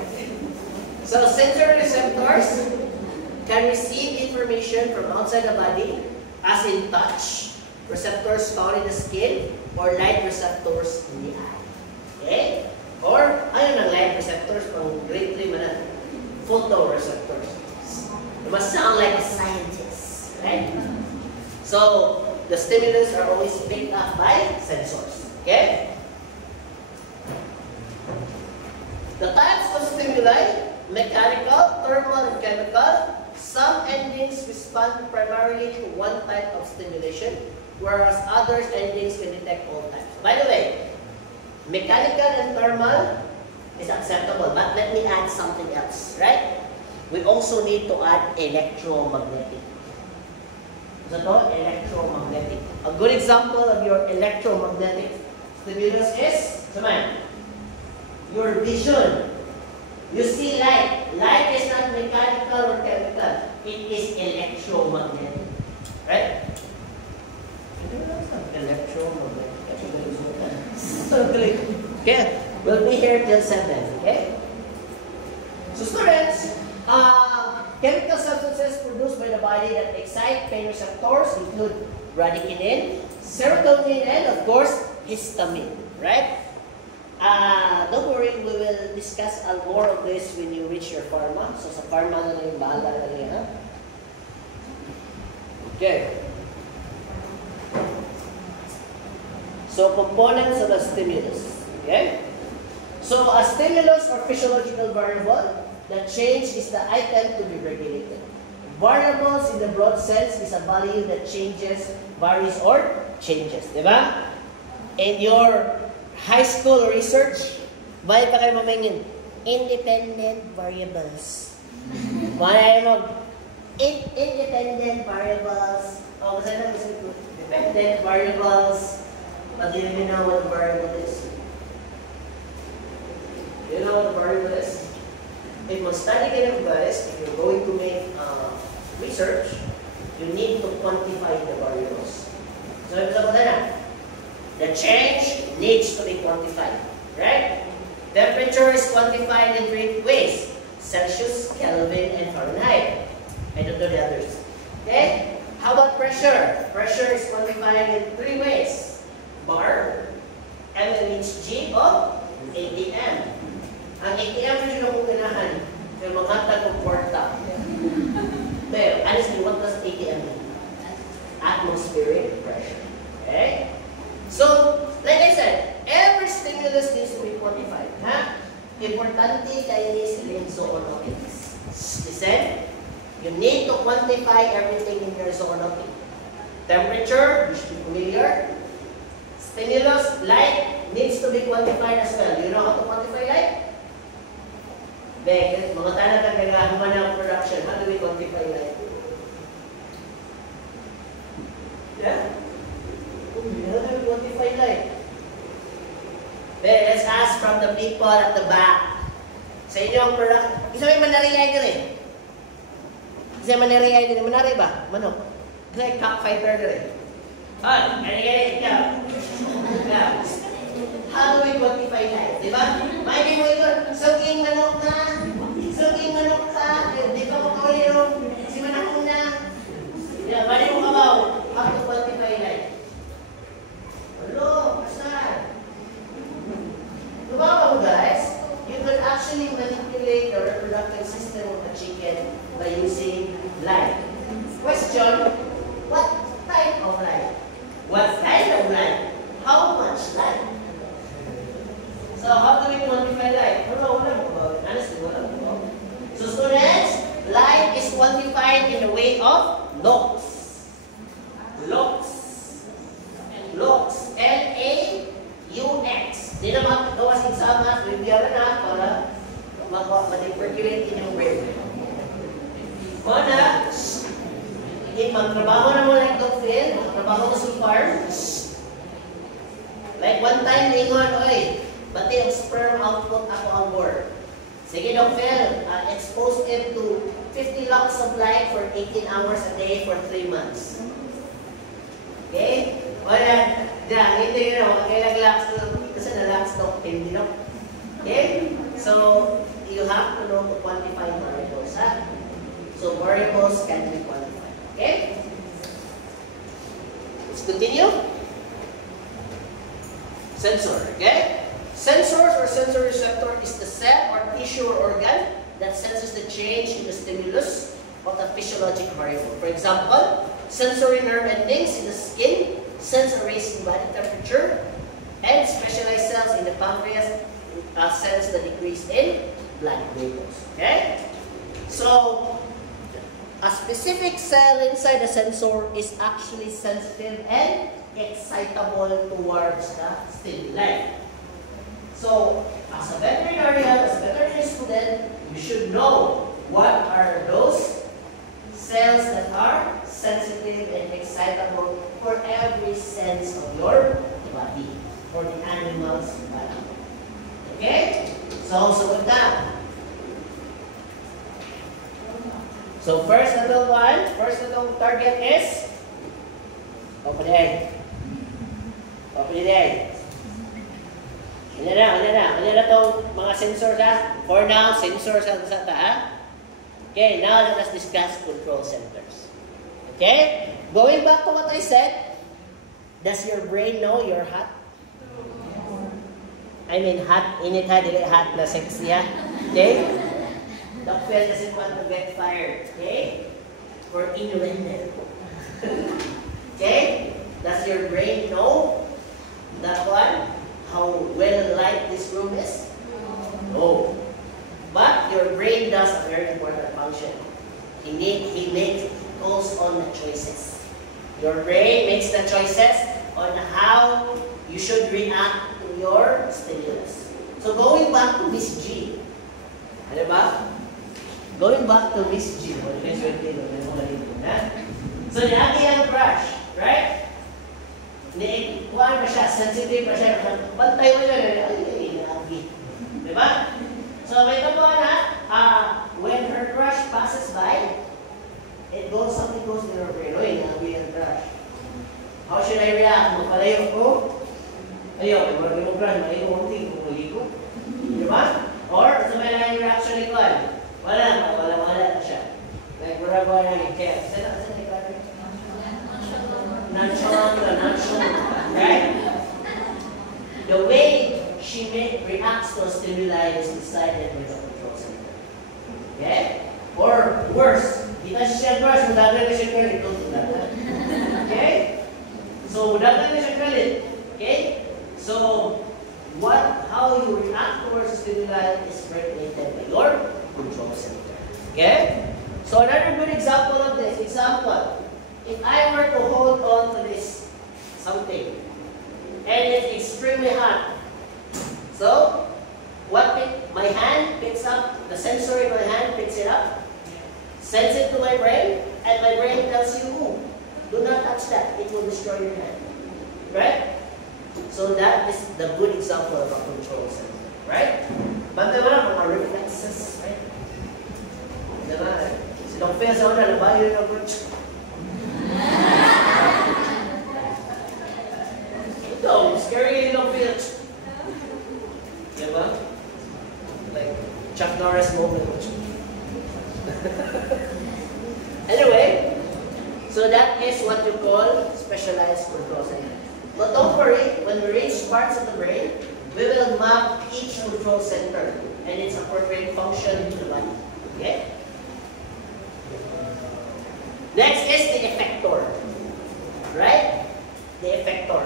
So sensory receptors can receive information from outside the body, as in touch, receptors found in the skin, or light receptors in the eye. Okay? Or, ano ng light receptors, pang grade 3 man, photoreceptors. You must sound like a scientist, right? So, the stimulus are always picked up by sensors. Okay? The types of stimuli, mechanical, thermal, and chemical. Some endings respond primarily to one type of stimulation, whereas others endings can detect all types. By the way, mechanical and thermal is acceptable, but let me add something else, right? We also need to add electromagnetic. So, electromagnetic. A good example of your electromagnetic stimulus is, your vision. You see light. Light is not mechanical or chemical. It is electromagnetic. Right? Electromagnetic. Okay. We'll be here till 7. Okay? So students, chemical substances produced by the body that excite pain receptors include bradykinin, serotonin, and of course, histamine. Right? Don't worry, we will discuss more of this when you reach your pharma. So sa pharma na lang yung bahala na lang yan. Okay. So components of a stimulus. Okay? So a stimulus or physiological variable, the change is the item to be regulated. Variables in the broad sense is a value that changes, varies, or changes. Diba? In your high school research, bakit pa kayo mamingin? Independent variables. Malay mo, independent variables. O, kasi na gusto ko, dependent variables. But do you know what a variable is? Do you know what a variable is? If you study kayo guys, if you're going to make research, you need to quantify the variables. So, ito sa na. The change needs to be quantified, right? Temperature is quantified in 3 ways: Celsius, Kelvin, and Fahrenheit. I don't know the others. Okay? How about pressure? Pressure is quantified in 3 ways: bar, M means G of ATM. Ang ATM rin yung ganahan kaya maghatag ng kwarta. Pero, honestly, what does ATM mean? Atmospheric pressure. Okay? So, like I said, every stimulus needs to be quantified. Ha? Importante kayo ni sa zoonotics. Listen, you need to quantify everything in your zoonotic. Temperature, you should be familiar. Stimulus, light, needs to be quantified as well. Do you know how to quantify light? Bakit? Mga tanong ang gagawa ng production. How do we quantify light? Yeah? How do we quantify light? Let's ask from the people at the back. Sa inyo ang product. Isa may manariyay din eh. Isa may manariyay din. Manari ba? Manok. Isa may cockfighter din eh. Ikaw. How do we quantify light? Diba? May mo ito. Suging manok na. Suging manok ka. Di ba mo kawali yung si manakong na. Yeah, bali mo kabaw. How to quantify light? Hello, saan? Diba mo guys? You can actually manipulate the reproductive system of the chicken by using light. Question, what type of light? What kind of light? How much light? So how do we quantify light? Honestly, so students, light is quantified in the way of lux. Lux. Lux. L-A-U-X. Di na magawa sa examas, bibiyara na para ma-percolate in yung brain. Mana, magtrabaho na mo like Dr. Phil, magtrabaho mo sa farm. Like one time, lingon, oy, bati ang sperm output ako on board. Sige, Dr. Phil, expose it to 50 lux of light for 18 hours a day for 3 months. Okay? Wala, hindi na, kailang lux, kasi na-lux to, hindi na. Okay? So, you have to know to quantify variables, ha? So, variables can be quantified. Okay? Let's continue. Sensor, okay? Sensors or sensory receptor is the cell or tissue or organ that senses the change in the stimulus of the physiologic variable. For example, sensory nerve endings in the skin sense a raise in body temperature, and specialized cells in the pancreas sense the decrease in blood glucose. Okay? So, a specific cell inside the sensor is actually sensitive and excitable towards the stimuli. So, as a veterinarian, as a veterinary student, you should know what are those cells that are sensitive and excitable for every sense of your body, for the animal's body. Okay? So, sunod na. So, first little target is open the egg. Open the egg. Ano na itong mga sensors ha? For now, sensors ang sa ha? Okay, now let us discuss control centers. Okay? Going back to what I said, does your brain know you're hot? I mean hot, init ha, dili hot na sexy ha? Okay? Dr. Phil doesn't want to get fired. Okay? For innuendo. Okay? Does your brain know that one? How well light this room is? No. But your brain does a very important function. He makes calls on the choices. Your brain makes the choices on how you should react to your stimulus. So going back to Miss G. Ano ba? Going back to Miss G. So niagi ang crush, right? Kuhaan pa siya, sensitive pa siya. Bantay mo siya, ay, niagi. Diba? So may tapuan na, when her crush passes by, something goes in her brain. Oy, niagi ang crush. How should I react? Magpalayo ko? Ayaw, wala mo crush, maigo mo ting kung maligo. Diba? Or, sa may lang reaction ni Kwan, wala siya. Like, wala nag-care. Saan ni Kwan? Nonchalant. Right? The way she reacts to a stimuli is decided by the control center. Okay? Or, worse, di na siya crush, madagal na siya credit. Don't do that. Okay? So, madagal na siya credit. Okay? So, how you react towards stimuli is regulated by your control center. Okay? So another good example of this. Example, if I were to hold on to this something and it's extremely hot. So, my hand picks up, the sensor in my hand picks it up, sends it to my brain, and my brain tells you, "Ooh, do not touch that, it will destroy your hand." Right? So that is the good example of a control center, right? Bantay mo lang mga reflexes, right? Diba? Sinong fail sa una, nabayo yung approach. Ito, scary yung fail. Diba? Like, Chuck Norris moment. Anyway, so that is what you call specialized control center. But don't worry, when we reach parts of the brain, we will map each control center and its appropriate function to the body. Okay? Next is the effector. Right? The effector.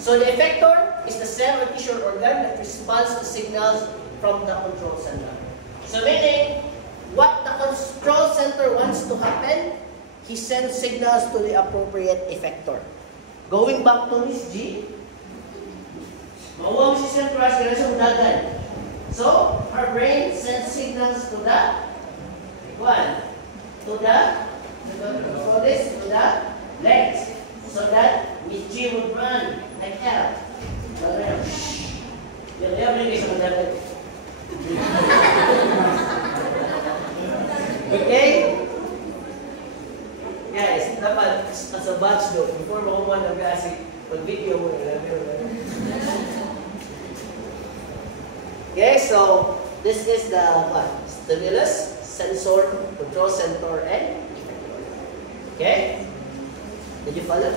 So the effector is the cell or tissue or organ that responds to signals from the control center. So meaning, what the control center wants to happen, he sends signals to the appropriate effector. Going back to Miss G, mawag si St. Crush, gano'n siya udagan. So, her brain sends signals to the legs, so that Miss G would run like hell. Okay? Guys, dapat as a batch though, before makuha na kasi pag-video mo na. Okay, so this is the stimulus, sensor, control center, and effector. Okay? Did you follow?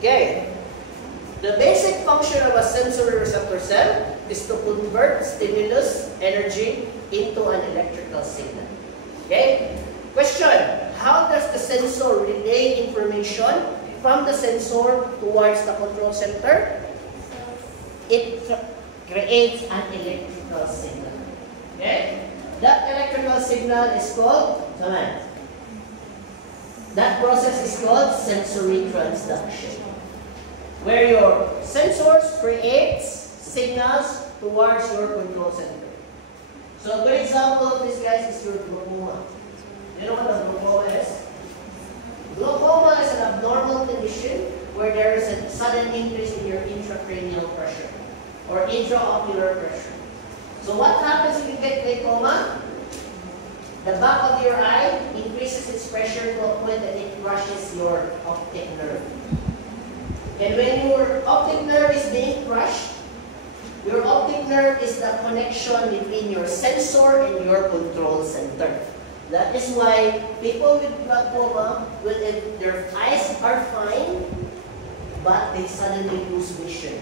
Okay. The basic function of a sensory receptor cell is to convert stimulus energy into an electrical signal. Okay? Question, how does the sensor relay information from the sensor towards the control center? It creates an electrical signal. Okay? That electrical signal is called, that process is called sensory transduction, where your sensors creates signals towards your control center. So a good example of this, guys, is your glaucoma. You know what a glaucoma is? Glaucoma is an abnormal condition where there is a sudden increase in your intracranial pressure or intraocular pressure. So what happens if you get glaucoma? The back of your eye increases its pressure to a point that it crushes your optic nerve. And when your optic nerve is being crushed, your optic nerve is the connection between your sensor and your control center. That is why people with glaucoma, their eyes are fine, but they suddenly lose vision.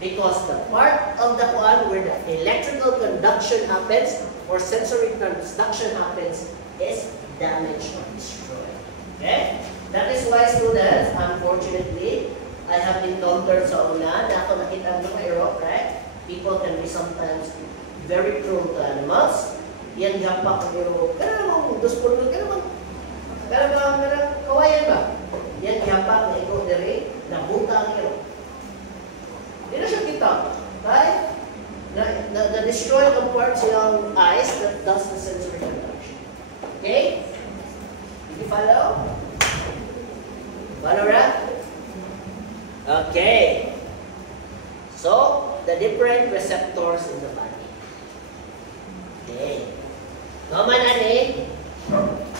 Because the part of the one where the electrical conduction happens, or sensory transduction happens, is damaged or destroyed. Okay? That is why, students, unfortunately, I have encountered sa una, na ako nakita nyo kayo, right? People can be sometimes very prone to animals. Yan gapak ko yung, kaya naman, dos por kaya naman, kawayan ba? yan yapak na ikaw diri, nabutang yun. Hindi na siya kita. Okay? Na-destroy ang parts ng eyes that does the sensory conduction. Okay? Did you follow? Follow, right? Okay. So, the different receptors in the body. Okay. Gaman na ni.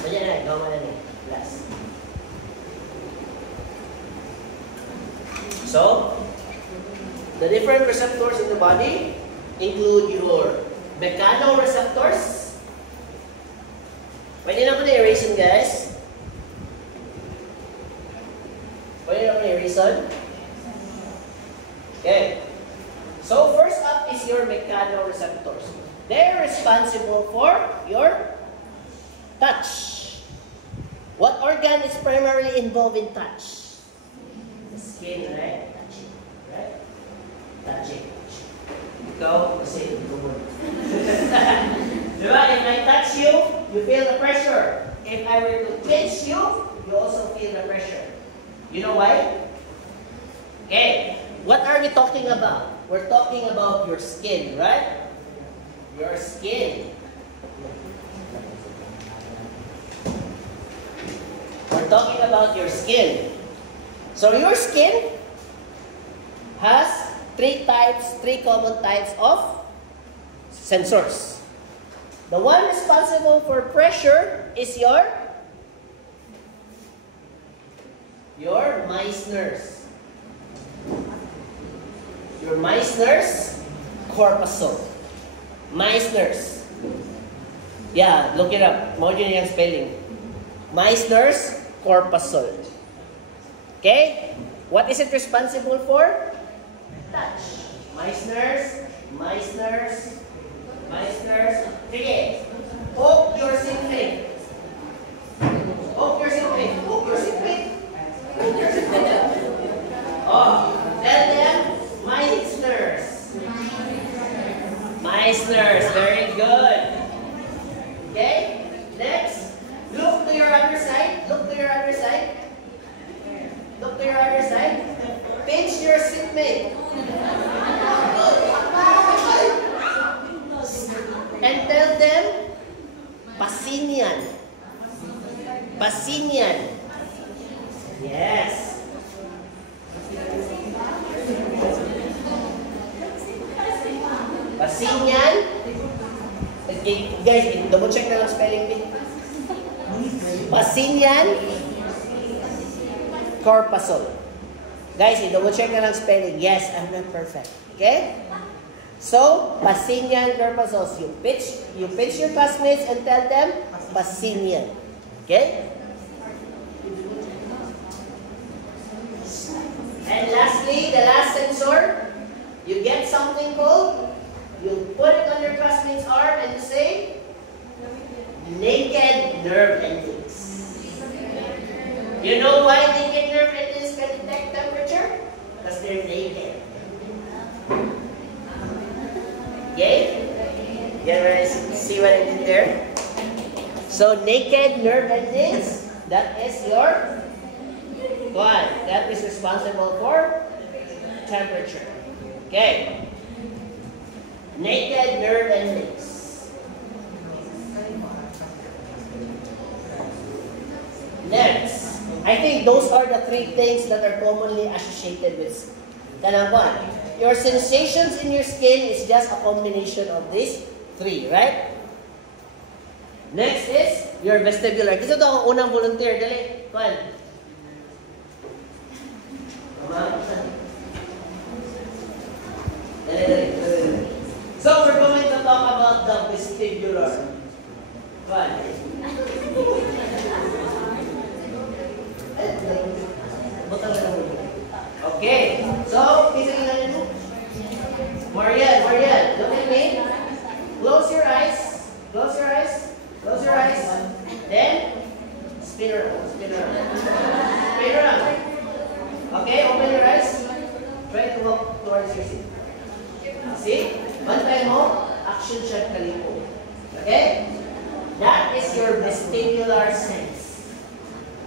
Ganyan na, gaman na ni. Last. So, the different receptors in the body include your mechanoreceptors. Pwede na ko na-erase yun, guys. Pwede na ko na-erase yun. Okay. So, first up is your mechanoreceptors. They're responsible for your touch. What organ is primarily involved in touch? The skin, right? Touching. Right? Touching. Ikaw, kasi ito mo. Diba? If I touch you, you feel the pressure. If I were to pinch you, you also feel the pressure. You know why? Okay. What are we talking about? We're talking about your skin, right? Your skin. We're talking about your skin. So your skin has three common types of sensors. The one responsible for pressure is your Meissner's. Your Meissner's corpuscle. Meissner's. Yeah, look it up. Module yung spelling. Meissner's corpuscle. Okay? What is it responsible for? Touch. Meissner's. Okay. Hook your synchrate. Oh, tell them Meissner's. Very good. Okay? Next, look to your other side. Pinch your seatmate. And tell them, Pasinian. Yes. Pasinian. Okay, guys, double check na lang spelling bee. Pasinian corpuscle. Guys, double check na lang spelling. Yes, I'm not perfect. Okay? So, Pasinian corpuscles. You pitch your classmates and tell them Pasinian. Okay? And lastly, the last sensor, you get something called, you put it on your classmate's arm and you say, naked nerve endings. You know why naked nerve endings can detect temperature? Because they're naked. Okay? You see what I did there? So naked nerve endings, that is your one. That is responsible for temperature. Okay. Naked nerve endings. Next, I think those are the three things that are commonly associated with kanang. Your sensations in your skin is just a combination of these three, right? Next is your vestibular. Gusto ito ang unang volunteer. Dali. Kuan. So we're going to talk about the vestibular. Kuan. Okay. So, kisang ilan mo? Marian, look at me. Close your eyes. Then, spin around. Okay, open your eyes. Try to walk towards your seat. See? Bantay mo, action shot kalipo. Okay? That is your vestibular sense.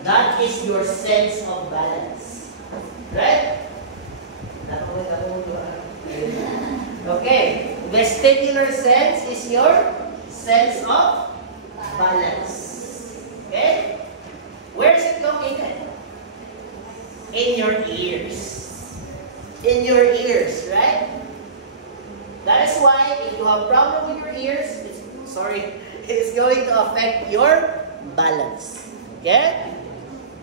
That is your sense of balance. Right? Okay. Vestibular sense is your sense of balance. Okay? Where is it located? In your ears. In your ears, right? That is why if you have problem with your ears, it's going to affect your balance. Okay?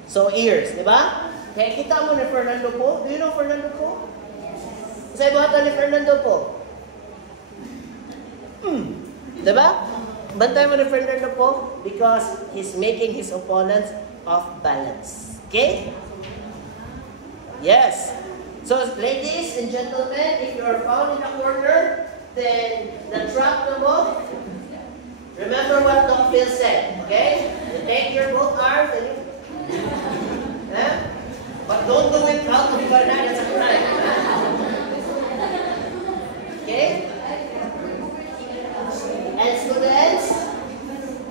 So ears, di ba? Kaya kita mo ni Fernando Po. Do you know Fernando Po? Sa ibatan ni Fernando Po. Di ba? Bantay mo ni Fernando Po because he's making his opponents off balance. Okay? Yes. So, ladies and gentlemen, if you are found in a corner, then the trap na mo, remember what Doc Phil said, okay? You take your both arms and you... But don't do it out of banana, that's a crime. Okay? And students,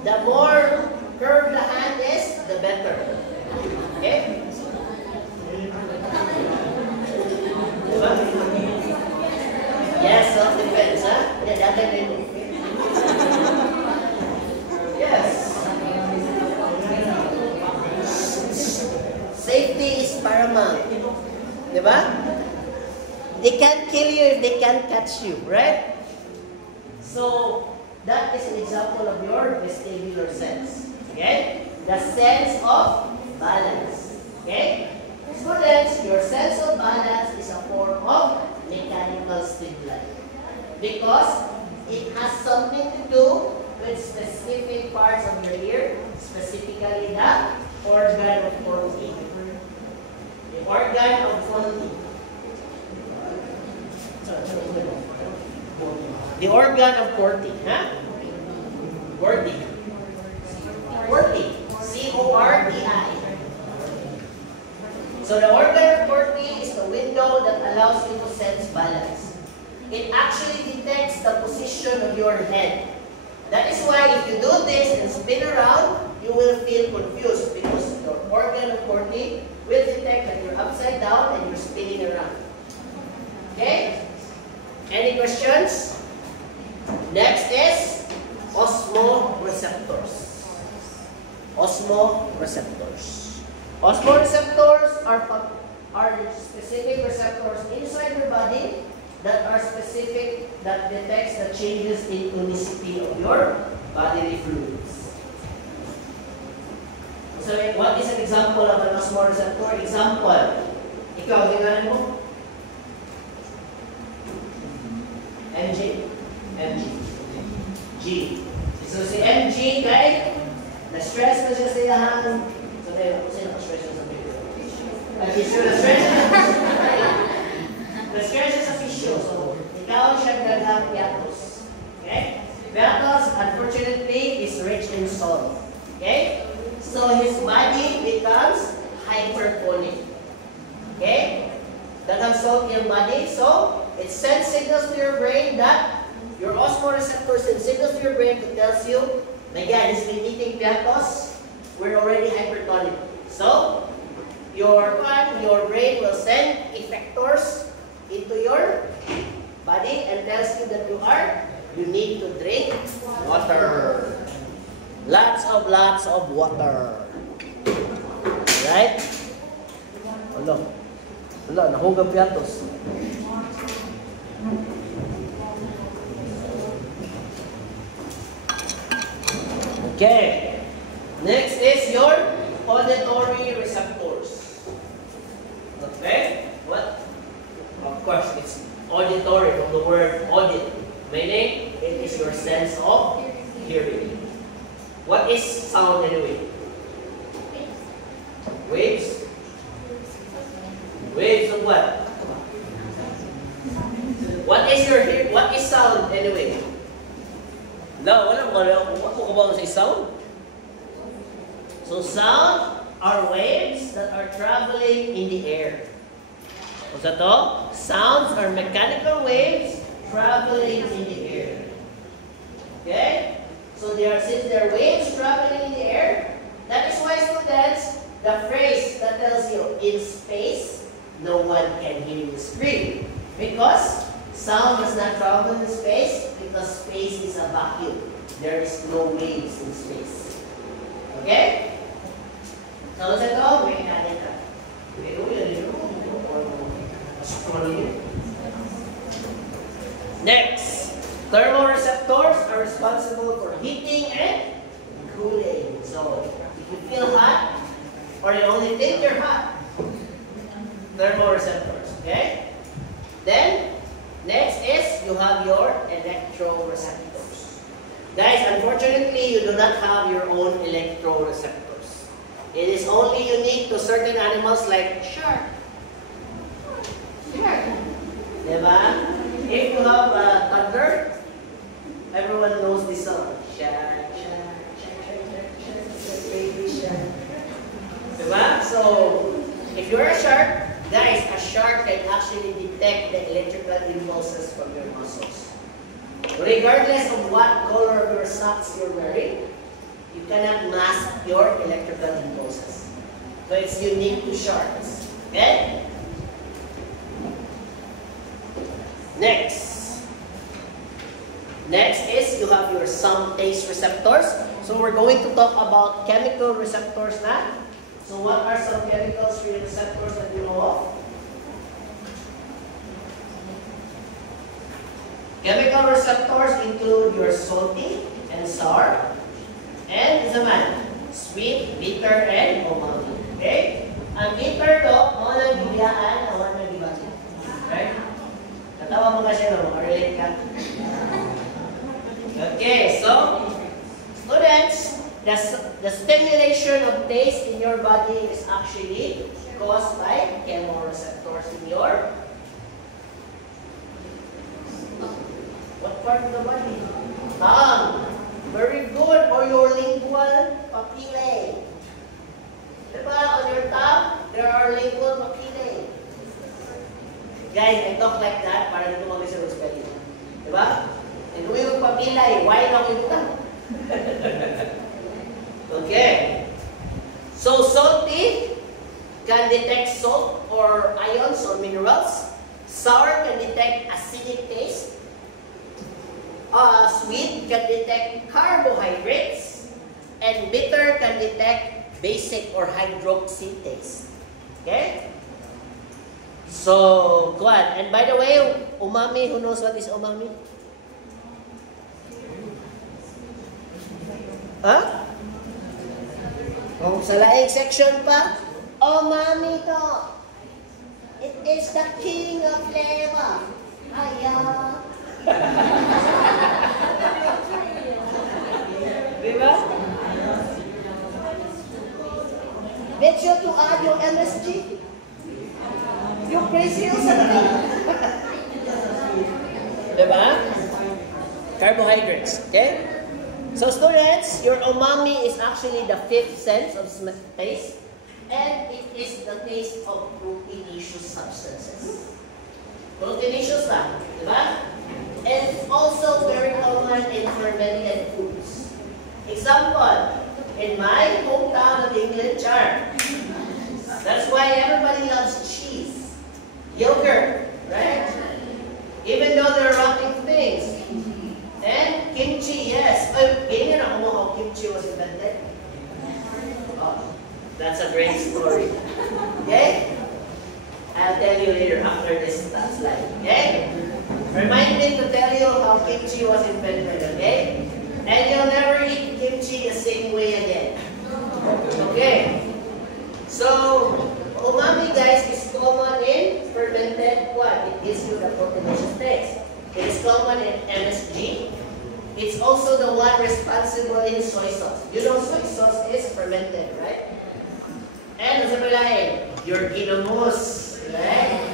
the more curved the hand is, the better. Okay? Yes, self-defense, huh? Yes. Safety is paramount. Diba? They can't kill you if they can't catch you, right? So, that is an example of your vestibular sense. Okay? The sense of balance. Okay? Students, your sense of balance is a form of mechanical stimuli because it has something to do with specific parts of your ear, specifically the organ of Corti. The organ of Corti. The organ of Corti, huh? Corti. Corti. C-O-R-T-I. So the organ of Corti is the window that allows you to sense balance. It actually detects the position of your head. That is why if you do this and spin around, you will feel confused because your organ of Corti will detect that you're upside down and you're spinning around. Okay? Any questions? Next is osmoreceptors. Osmoreceptors. Osmoreceptors are specific receptors inside your body that are specific, that detects the changes in tonicity of your bodily fluids. So what is an example of an osmoreceptor? Example, ikaw, gingalan mo? MG? MG. G. So si MG, kay na-stress na siya sa ilahan. So tayo, kasi naka-stress siya sa video. Na-stress siya sa tissue. So, ikaw siya gagang piatos. Okay? Piatos, unfortunately, is rich in salt. Okay? So, his body becomes hypertonic. Okay? Dagang salt in your body. So, it sends signals to your brain that your osmoreceptors send signals to your brain to tell you, my God, he's been eating piatos. We're already hypertonic. So, your brain will send effectors into your body and tells you that you need to drink water. Lots of water. Right? Wala, nahugab piatos. Okay. Next is your auditory receptors. Okay? What? Of course, it's auditory from the word audit. Meaning, it is your sense of hearing. What is sound anyway? Waves? Waves of what? What is sound anyway? No, what ko say sound? So sound are waves that are traveling in the air. What's that? Sounds are mechanical waves traveling in the air. Okay? So since they are waves traveling in the air, that is why students, the phrase that tells you in space, no one can hear you scream. Because sound does not travel in space because space is a vacuum. There is no waves in space. Okay? So sa ito, may natin ka. Next, thermoreceptors are responsible for heating and cooling. So, if you feel hot, or you only think you're hot, thermoreceptors, okay? Then, next is you have your electroreceptors. Guys, unfortunately, you do not have your own electroreceptors. It is only unique to certain animals like shark. Shark. Diba? If you have thunder, everyone knows this song. Shark, shark, shark, shark, shark, shark, baby shark. Diba? So, if you're a shark, guys, a shark can actually detect the electrical impulses from your muscles. Regardless of what color of your socks you're wearing, you cannot mask your electrical impulses. So it's unique to sharks. Okay? Next. Next is you have your some taste receptors. So we're going to talk about chemical receptors now. So what are some chemicals receptors that you know of? Chemical receptors include your salty and sour, and zaman, sweet, bitter, and umami. Okay? Ang bitter to, mga nabibiyaan, awan na dibati. Right? Natawa mo kasi no, makarelate ka. Okay, so, students, the stimulation of taste in your body is actually caused by chemoreceptors in your what part of the body? Tongue. Very good. Or your lingual papillae. Diba? On your tongue, there are lingual papillae. Guys, I talk like that para dito mag-isip ng spelling. Diba? Ito yung papillae. Why lang yung tongue? Okay. So, salty can detect salt or ions or minerals. Sour can detect acidic taste. Sweet can detect carbohydrates, and bitter can detect basic or hydroxy taste. Okay? So, go on. And by the way, umami, who knows what is umami? Huh? Oh, sa laing section pa, umami to. It is the king of flavor. Ayaw. Diba? Make sure to add your MSG. You're crazy or something. Diba? Carbohydrates. Okay? So students, your umami is actually the fifth sense of taste. And it is the taste of proteinaceous substances. Proteinaceous lang. Diba? And it's also very common in fermented foods. Example, in my hometown of England, char. That's why everybody loves cheese, yogurt, right? Even though they're rotting things. And kimchi, yes. Ganyan ako mo how kimchi was invented. Oh, that's a great story. Okay? I'll tell you later after this slide. Okay? Remind me to tell you how kimchi was invented, okay? And you'll never eat kimchi the same way again. Okay? So, umami guys is common in fermented what? It gives you the proteinaceous taste. It is common in MSG. It's also the one responsible in soy sauce. You know soy sauce is fermented, right? And sa palain, your ginamos, right?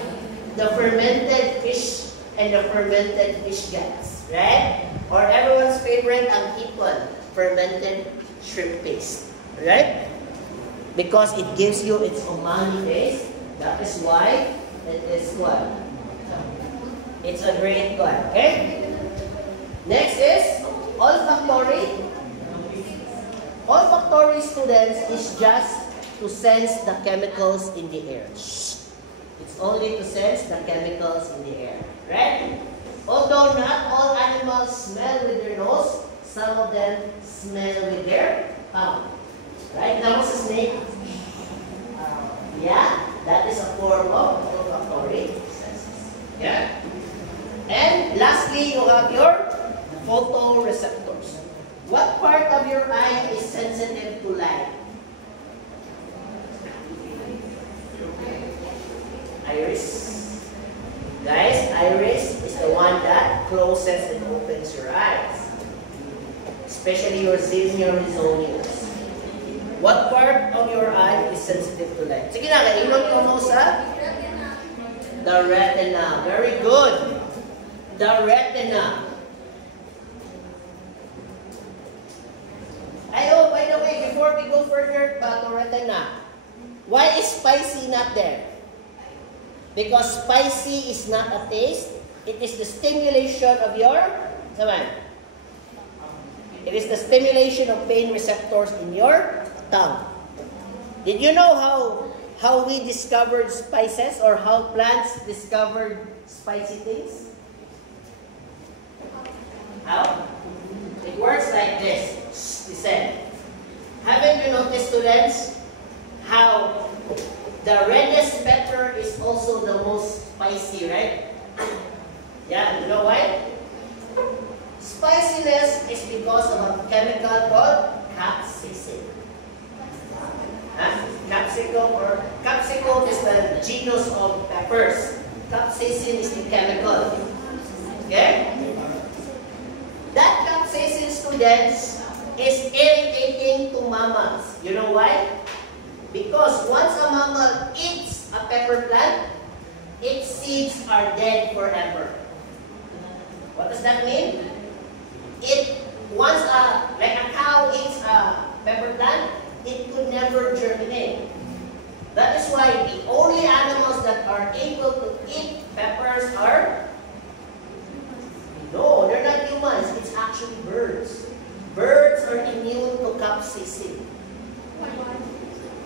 The fermented fish and the fermented fish guts, right? Or everyone's favorite, ang hipon, fermented shrimp paste, right? Because it gives you its umami taste. That is why it is what? It's a great one, okay? Next is olfactory. Olfactory, students, is just to sense the chemicals in the air. It's only to sense the chemicals in the air. Right? Although not all animals smell with their nose, some of them smell with their tongue. Right? Now, what's a snake? Yeah, that is a form of olfactory senses. Yeah? And lastly, you have your photoreceptors. What part of your eye is sensitive to light? Iris. Guys, iris is the one that closes and opens your eyes. Especially your xenia rezonius. What part of your eye is sensitive to light? Sige na, kainom ko mo sa? The retina. Very good. The retina. Oh, by the way, before we go further about the retina, why is spicy not there? Because spicy is not a taste. It is the stimulation of your, it is the stimulation of pain receptors in your tongue. Did you know how we discovered spices or how plants discovered spicy things? How? It works like this. Listen. Haven't you noticed, students, how the reddest pepper is also the most spicy, right? Yeah, you know why? Spiciness is because of a chemical called capsaicin. Capsicum is the genus of peppers. Capsaicin is the chemical. Okay? That capsaicin, students, is irritating to mammals. You know why? Because once a mammal eats a pepper plant, its seeds are dead forever. What does that mean? Like a cow eats a pepper plant, it could never germinate. That is why the only animals that are able to eat peppers are, no, they're not humans, it's actually birds. Birds are immune to capsaicin.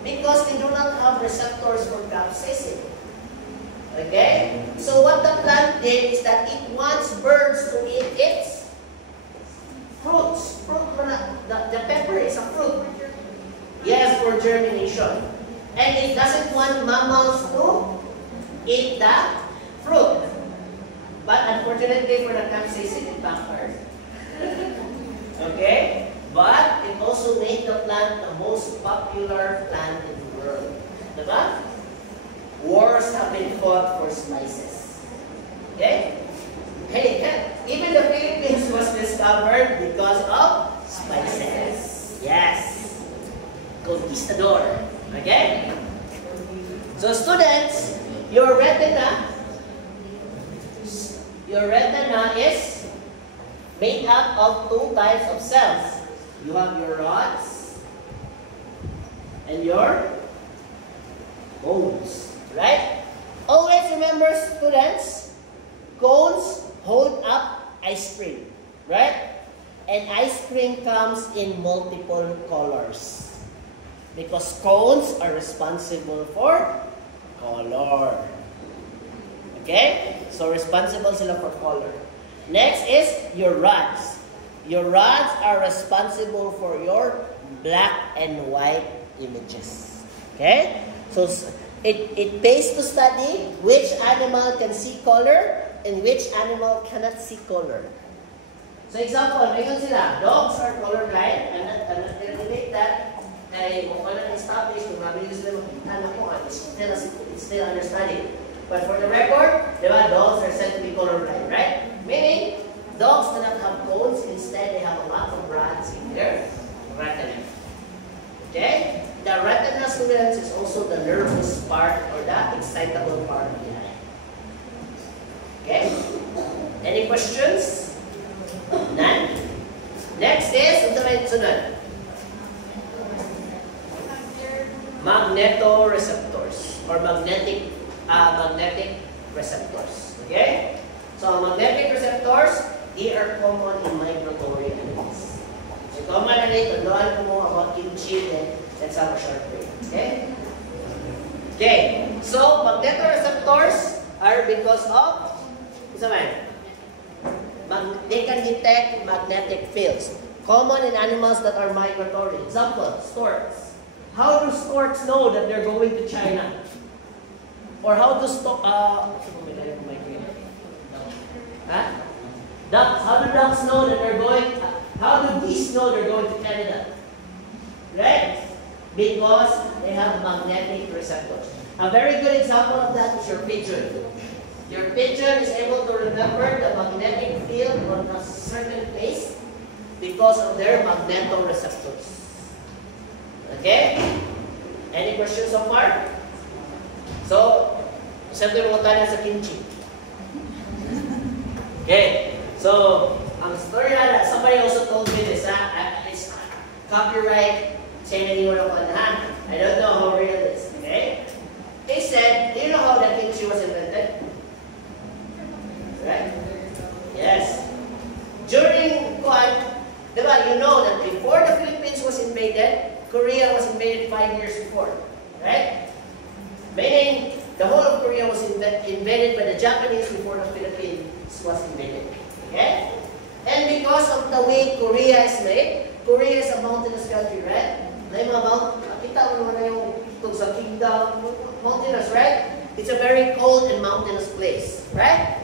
Because they do not have receptors for capsaicin. Okay? So what the plant did is that it wants birds to eat its fruits. The pepper is a fruit. Yes, for germination. And it doesn't want mammals to eat the fruit. But unfortunately for the capsaicin, it backfired. Okay? But it also made the plant the most popular plant in the world. Diba? Wars have been fought for spices. Okay? Hey, even the Philippines was discovered because of spices. Yes. Conquistador. Okay? So students, your retina is made up of two types of cells. You have your rods and your cones, right? Always remember, students, cones hold up ice cream, right? And ice cream comes in multiple colors because cones are responsible for color. Okay? So responsible sila for color. Next is your rods. Your rods are responsible for your black and white images. Okay? So it pays to study which animal can see color and which animal cannot see color. So example, ngayon sila, dogs are colorblind. I'm not relate that. Ay, kung ano na-establish, kung mabilis sila makita na ko, it's still under study. But for the record, diba, dogs are said to be colorblind, right? Meaning, dogs do not have cones. Instead, they have a lot of rods in their retina. Okay? The retina, students, is also the nervous part or the excitable part of the eye. Okay? Any questions? None? Next is, ito na yung sunod. Magnetoreceptors or magnetic receptors. Okay? So magnetic receptors, they are common in migratory animals. So So ikaw man na ito, loan mo about kimchi, then let's have a short break. Okay? Okay. So, magnetoreceptors are because of, they can detect magnetic fields. Common in animals that are migratory. Example, storks. How do storks know that they're going to China? Or how do ducks, how do ducks know that they're going, how do geese know they're going to Canada? Right? Because they have magnetic receptors. A very good example of that is your pigeon. Your pigeon is able to remember the magnetic field on a certain place because of their magnetoreceptors. Okay? Any questions so far? So, siyempre mga tayo sa kimchi. Okay. So, ang story na, somebody also told me this, it's copyright, saying anyone of ha? I don't know how real it is. Okay? They said, do you know how the kimchi was invented? Right? Yes. During diba, you know that before the Philippines was invaded, Korea was invaded 5 years before. Right? Meaning, the whole of Korea was invaded by the Japanese before the Philippines was invaded. Okay? And because of the way Korea is made, Korea is a mountainous country, right? Na yung mga kita mo naman na yung sa kingdom, mountainous, right? It's a very cold and mountainous place, right?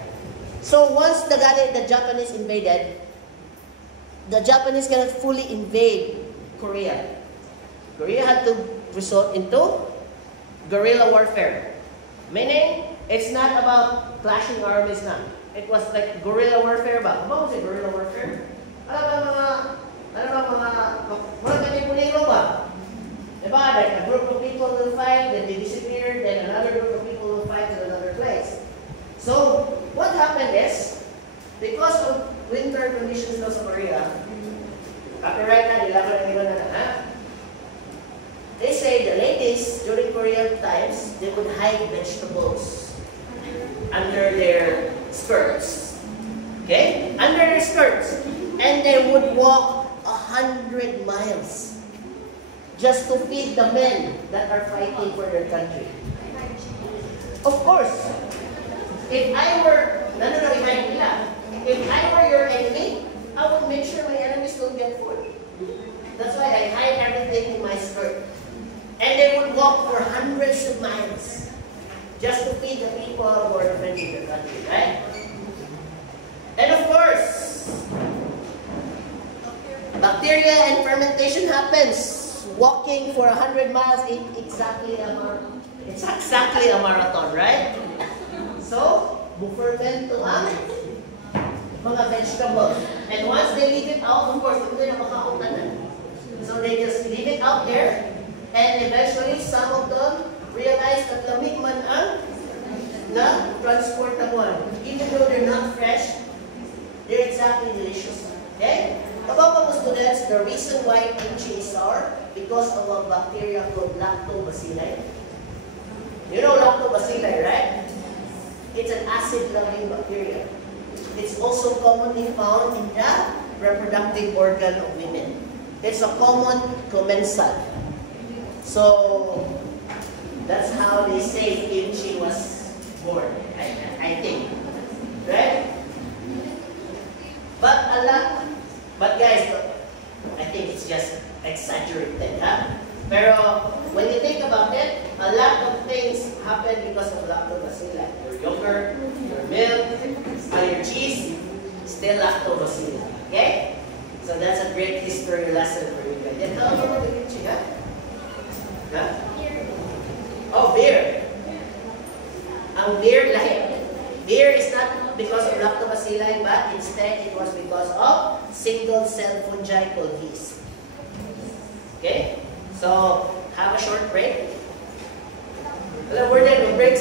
So once the Japanese invaded, the Japanese cannot fully invade Korea. Korea had to resort into guerrilla warfare. Meaning, it's not about clashing armies na. It was like guerrilla warfare ba? Ano ba si guerrilla warfare? Mga kanipuliro ba? Diba? Like a group of people will fight, then they disappear, then another group of people will fight in another place. So, what happened is, because of winter conditions in Korea, copyright na, nilaban na, ha? They say the ladies during Korean times, they would hide vegetables under their skirts. Okay? Under their skirts. And they would walk 100 miles just to feed the men that are fighting for their country. Of course, if I were your enemy, I would make sure my enemies don't get food. That's why I hide everything in my skirt. And they would walk for hundreds of miles just to feed the people who are defending their country, right? And of course, bacteria and fermentation happens. Walking for 100 miles is exactly a marathon, right? So, bu-ferment to ang mga vegetables. And once they leave it out, of course, hindi na makautan na. So they just leave it out there. And eventually, some of them realize that lamig man ang na-transportable. Even though they're not fresh, they're exactly delicious. Okay? About mga students, the reason why kimchi is sour, because of a bacteria called lactobacilli. You know lactobacilli, right? It's an acid-loving bacteria. It's also commonly found in the reproductive organ of women. It's a common commensal. So, that's how they say kimchi was born, I think. Right? But guys, I think it's just exaggerated, huh? Pero, when you think about it, a lot of things happen because of lactobacilli. Your yogurt, your milk, your cheese, still lactobacilli. Okay? So that's a great history lesson for you guys. Then how about the kimchi, huh? Huh? Oh, beer. Ang beer lahi. Beer is not because of lactobacilli, but instead it was because of single-cell fungi called yeast. Okay? So, have a short break. We're done. We'll break